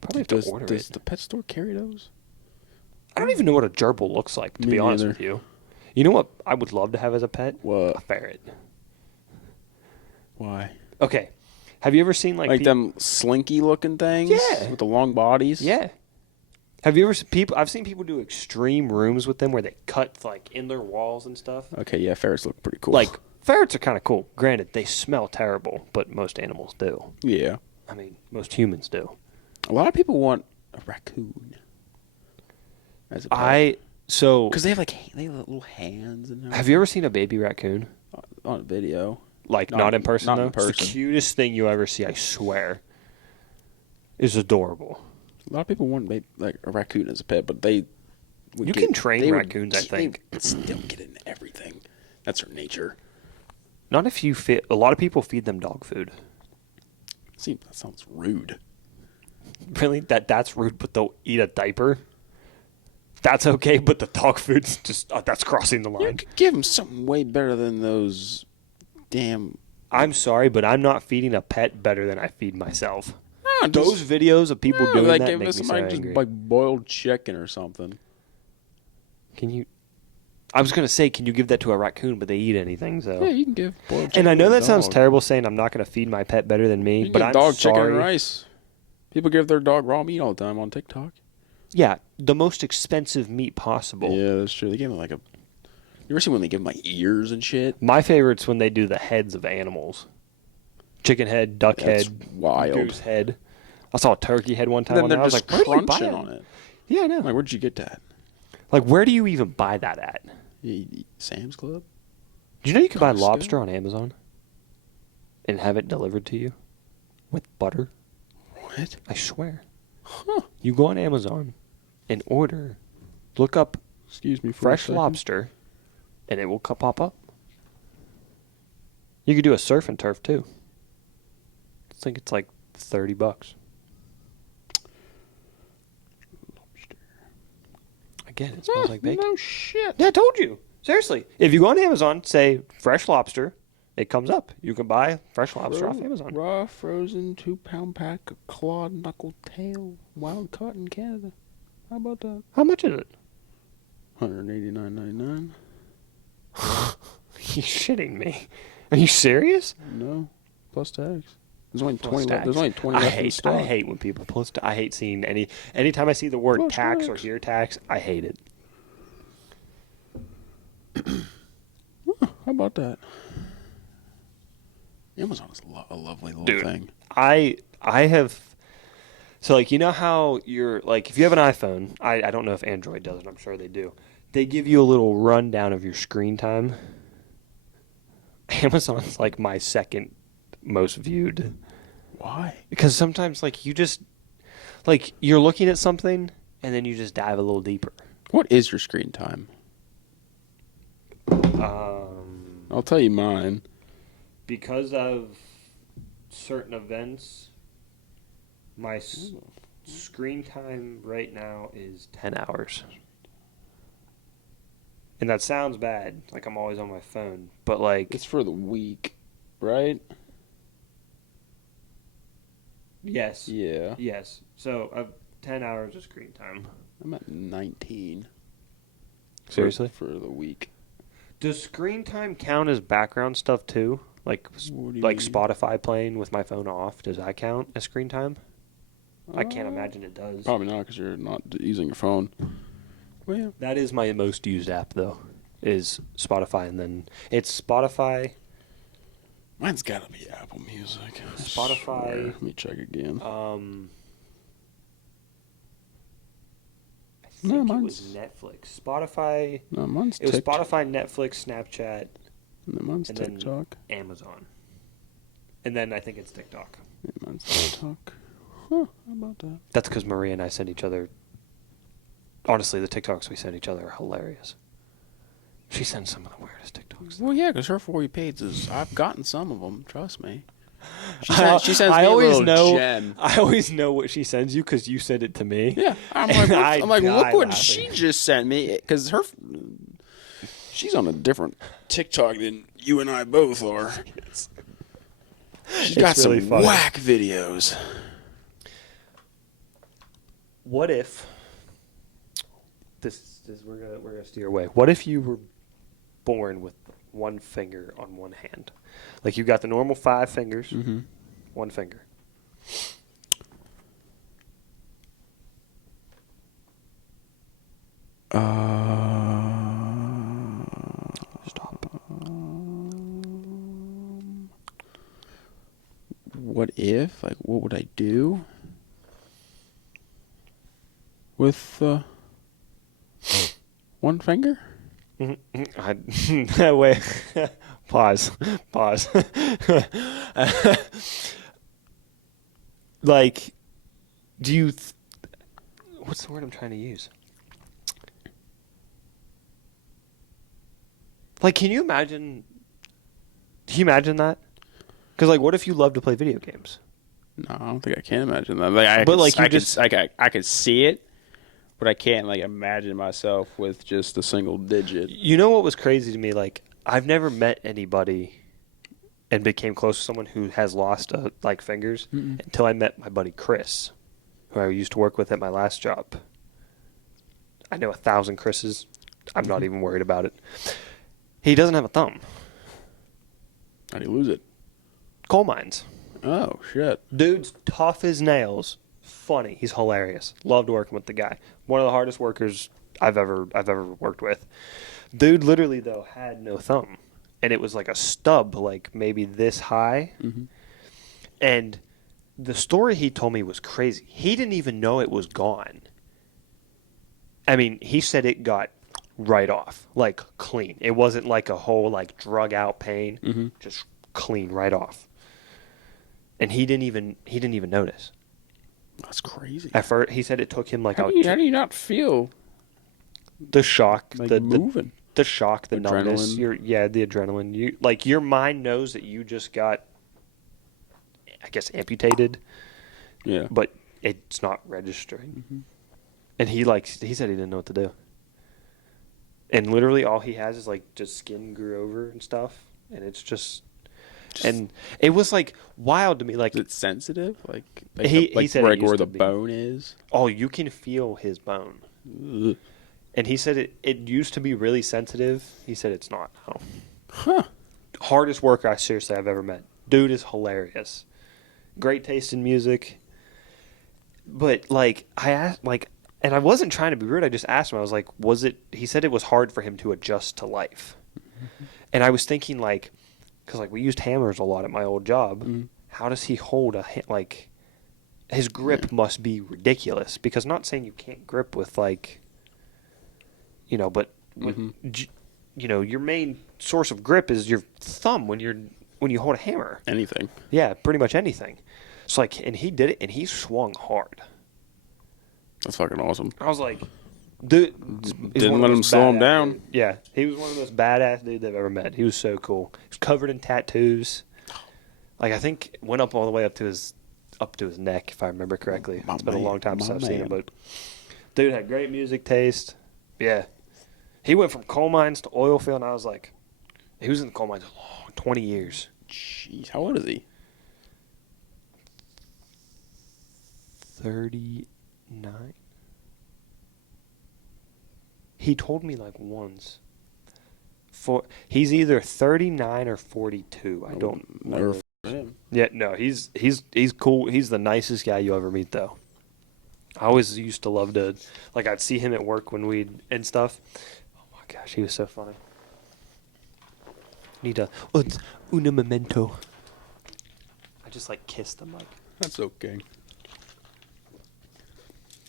Probably have Does to order it. the pet store carry those? I don't even know what a gerbil looks like, to Me be honest neither. with you. You know what I would love to have as a pet? What? A ferret. Why? Okay. Have you ever seen like Like peop- them slinky looking things? Yeah. With the long bodies? Yeah. Have you ever seen people? I've seen people do extreme rooms with them where they cut like in their walls and stuff. Okay, yeah, ferrets look pretty cool. Like ferrets are kind of cool. Granted, they smell terrible, but most animals do. yeah. I mean, most humans do. A lot of people want a raccoon as a pet. Because they have little hands and Have you ever seen a baby raccoon? on video. Like not in person not though. in It's the person. cutest thing you ever see. I swear. It's adorable. A lot of people want like a raccoon as a pet, but they You can train raccoons, I think. They still get into everything. That's their nature. Not if you fit. A lot of people feed them dog food. See, that sounds rude. Really? That's rude. But they'll eat a diaper. That's okay. But the dog food's just that's crossing the You line. could give them something way better than those damn. I'm sorry, but I'm not feeding a pet better than I feed myself. Ah, Those videos of people doing like that give make me so somebody angry. just like boiled chicken or something. Can you? I was gonna say, can you give that to a raccoon? But they eat anything, so. Yeah, you can give boiled chicken. And I know to a that sounds dog. terrible saying I'm not going to feed my pet better than me, You can but give I'm dog sorry. chicken and rice. People give their dog raw meat all the time on TikTok. Yeah, the most expensive meat possible. Yeah, that's true. They give them like a. You ever see when they give them like ears and shit? My favorite's when they do the heads of animals. Chicken head, duck That's head, wild. goose head. I saw a turkey head one time. Then on they're there. I was just like, where do you buy crunching it? on it. Yeah, I know. Like, where'd you get that? Like, where do you even buy that at? Sam's Club? Do you know you can buy Costco? lobster on Amazon and have it delivered to you with butter? What? I swear. Huh. You go on Amazon and look up Excuse me for a fresh second. lobster, and it will pop up. You could do a surf and turf too. I think it's like $30. Lobster. Again, it smells like bacon. No shit. Yeah, I told you. Seriously. If you go on Amazon, say fresh lobster, it comes up. You can buy fresh lobster off Amazon. Raw, frozen, 2-pound pack of clawed knuckle tail, wild caught in Canada. How about that? How much is it? $189.99. You shitting me? Are you serious? No, plus tax. There's only Plus 20. tax. There's only 20 I left in hate. stock. I hate when people post. I hate seeing anytime I see the word Plus tax or tax. hear tax. I hate it. How about that? Amazon is a lovely little Dude. thing. I have. So like you know how you're like if you have an iPhone, I don't know if Android does it. I'm sure they do. They give you a little rundown of your screen time. Amazon's like my second most viewed. Why? Because sometimes, like, you just, like, you're looking at something, and then you just dive a little deeper. What is your screen time? I'll tell you mine. Because of certain events, my screen time right now is 10 hours. And that sounds bad, like I'm always on my phone, but, like, It's for the week, right? yes. Yeah. Yes. So, 10 hours of screen time. I'm at 19. Seriously? For the week. Does screen time count as background stuff too? Like What do you like mean? Spotify playing with my phone off? Does that count as screen time? I can't Uh, imagine it does. Probably not because you're not using your phone. Well, yeah. That is my most used app though. Is Spotify, and then it's Spotify. Mine's got to be Apple Music. I Spotify. swear. Let me check again. I think No, it was mine's- Netflix. Spotify. No, mine's It was TikTok. Spotify, Netflix, Snapchat, No, mine's and then- TikTok. Amazon, and then I think it's TikTok. Yeah, mine's TikTok. Huh, how about that? That's because Maria and I send each other. Honestly, the TikToks we send each other are hilarious. She sends some of the weirdest TikToks. Well, yeah, because her For You page is. I've gotten some of them. Trust me. She I sends me a always little know. gem. I always know what she sends you because you send it to me. Yeah, I'm And like, I'm like, die look what laughing. she just sent me. Because she's on a different TikTok than you and I both are. She's got It's really some funny. whack videos. What if this we're gonna steer away? What if you were born with one finger on one hand, like you got the normal 5 fingers, Mm-hmm. one finger. Stop. What if? Like, what would I do with one finger? Wait. Pause. Pause. Like, do you? What's the word I'm trying to use? Like, can you imagine? Can you imagine that? Because, like, what if you love to play video games? No, I don't think I can imagine that. Like, But, like, you just- I could see it, but I can't like imagine myself with just a single digit. You know what was crazy to me? Like, I've never met anybody and became close to someone who has lost like fingers until I met my buddy Chris, who I used to work with at my last job. I know 1,000 Chris's. I'm not even worried about it. He doesn't have a thumb. How'd he lose it? Coal mines. Oh shit! Dude's tough as nails. Funny. He's hilarious. Loved working with the guy. One of the hardest workers I've ever worked with. Dude literally though had no thumb. And it was like a stub, like maybe this high. Mm-hmm. And the story he told me was crazy. He didn't even know it was gone I mean, he said it got right off, like clean. It wasn't like a whole like drug out pain, just clean right off. And he didn't even notice. That's crazy. At first, he said it took him like How do you not feel the shock, like the moving? the shock, the numbness. Adrenaline. The adrenaline. You like your mind knows that you just got, I guess, amputated, Yeah. but it's not registering. And he said he didn't know what to do. And literally all he has is like just skin grew over and stuff, and it's just and it was like wild to me. Like Is it sensitive? Like He said it where used where to the be. bone is? oh, you can feel his bone. Ugh. And he said it used to be really sensitive. He said it's not. No. Huh. Hardest worker I've ever met. Dude is hilarious. Great taste in music. But like I asked, like, and I wasn't trying to be rude. I just asked him. I was like, "Was it?" He said it was hard for him to adjust to life. And I was thinking, like, because like we used hammers a lot at my old job. How does he hold like? His grip must be ridiculous. Because not saying you can't grip with like. But your main source of grip is your thumb when you hold a hammer. Anything. Yeah, pretty much anything. So like, and he did it, and he swung hard. That's fucking awesome. I was like, dude, he's Didn't one of let the him most slow him badass down. dudes. Yeah, he was one of the most badass dudes I've ever met. He was so cool. He was covered in tattoos. Like I think went up all the way up to his neck, if I remember correctly. My It's been a man, long time since my I've seen him, man. but dude had great music taste. Yeah, he went from coal mines to oil field, and I was like, he was in the coal mines a long 20 years. Jeez, how old is he? 39. He told me like once. He's either 39 or 42. I don't Never know. f- him. Yeah, no, he's cool. He's the nicest guy you ever meet, though. I always used to love to, like, I'd see him at work when we'd and stuff. Oh my gosh, he was so funny. Need a una memento. I just like kissed him, like That's okay.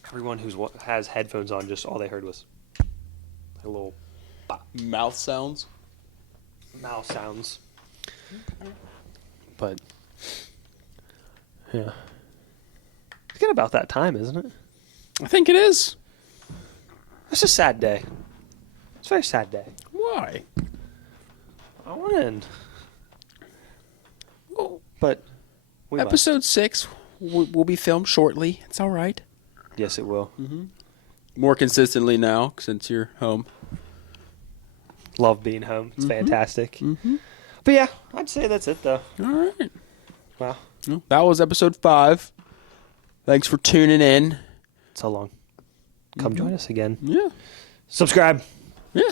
everyone has headphones on. Just all they heard was a little Mouth sounds. mouth sounds. But yeah, it's getting about that time, isn't it? I think it is. It's a sad day. It's a very sad day. Why? I want to end. Well, But we must. episode 6 will be filmed shortly. It's all right. Yes, it will. More consistently now since you're home. Love being home. It's fantastic. But yeah, I'd say that's it though. All right. Wow, Well, that was episode 5. Thanks for tuning in. so long. Come join us again. Yeah. Subscribe. Yeah.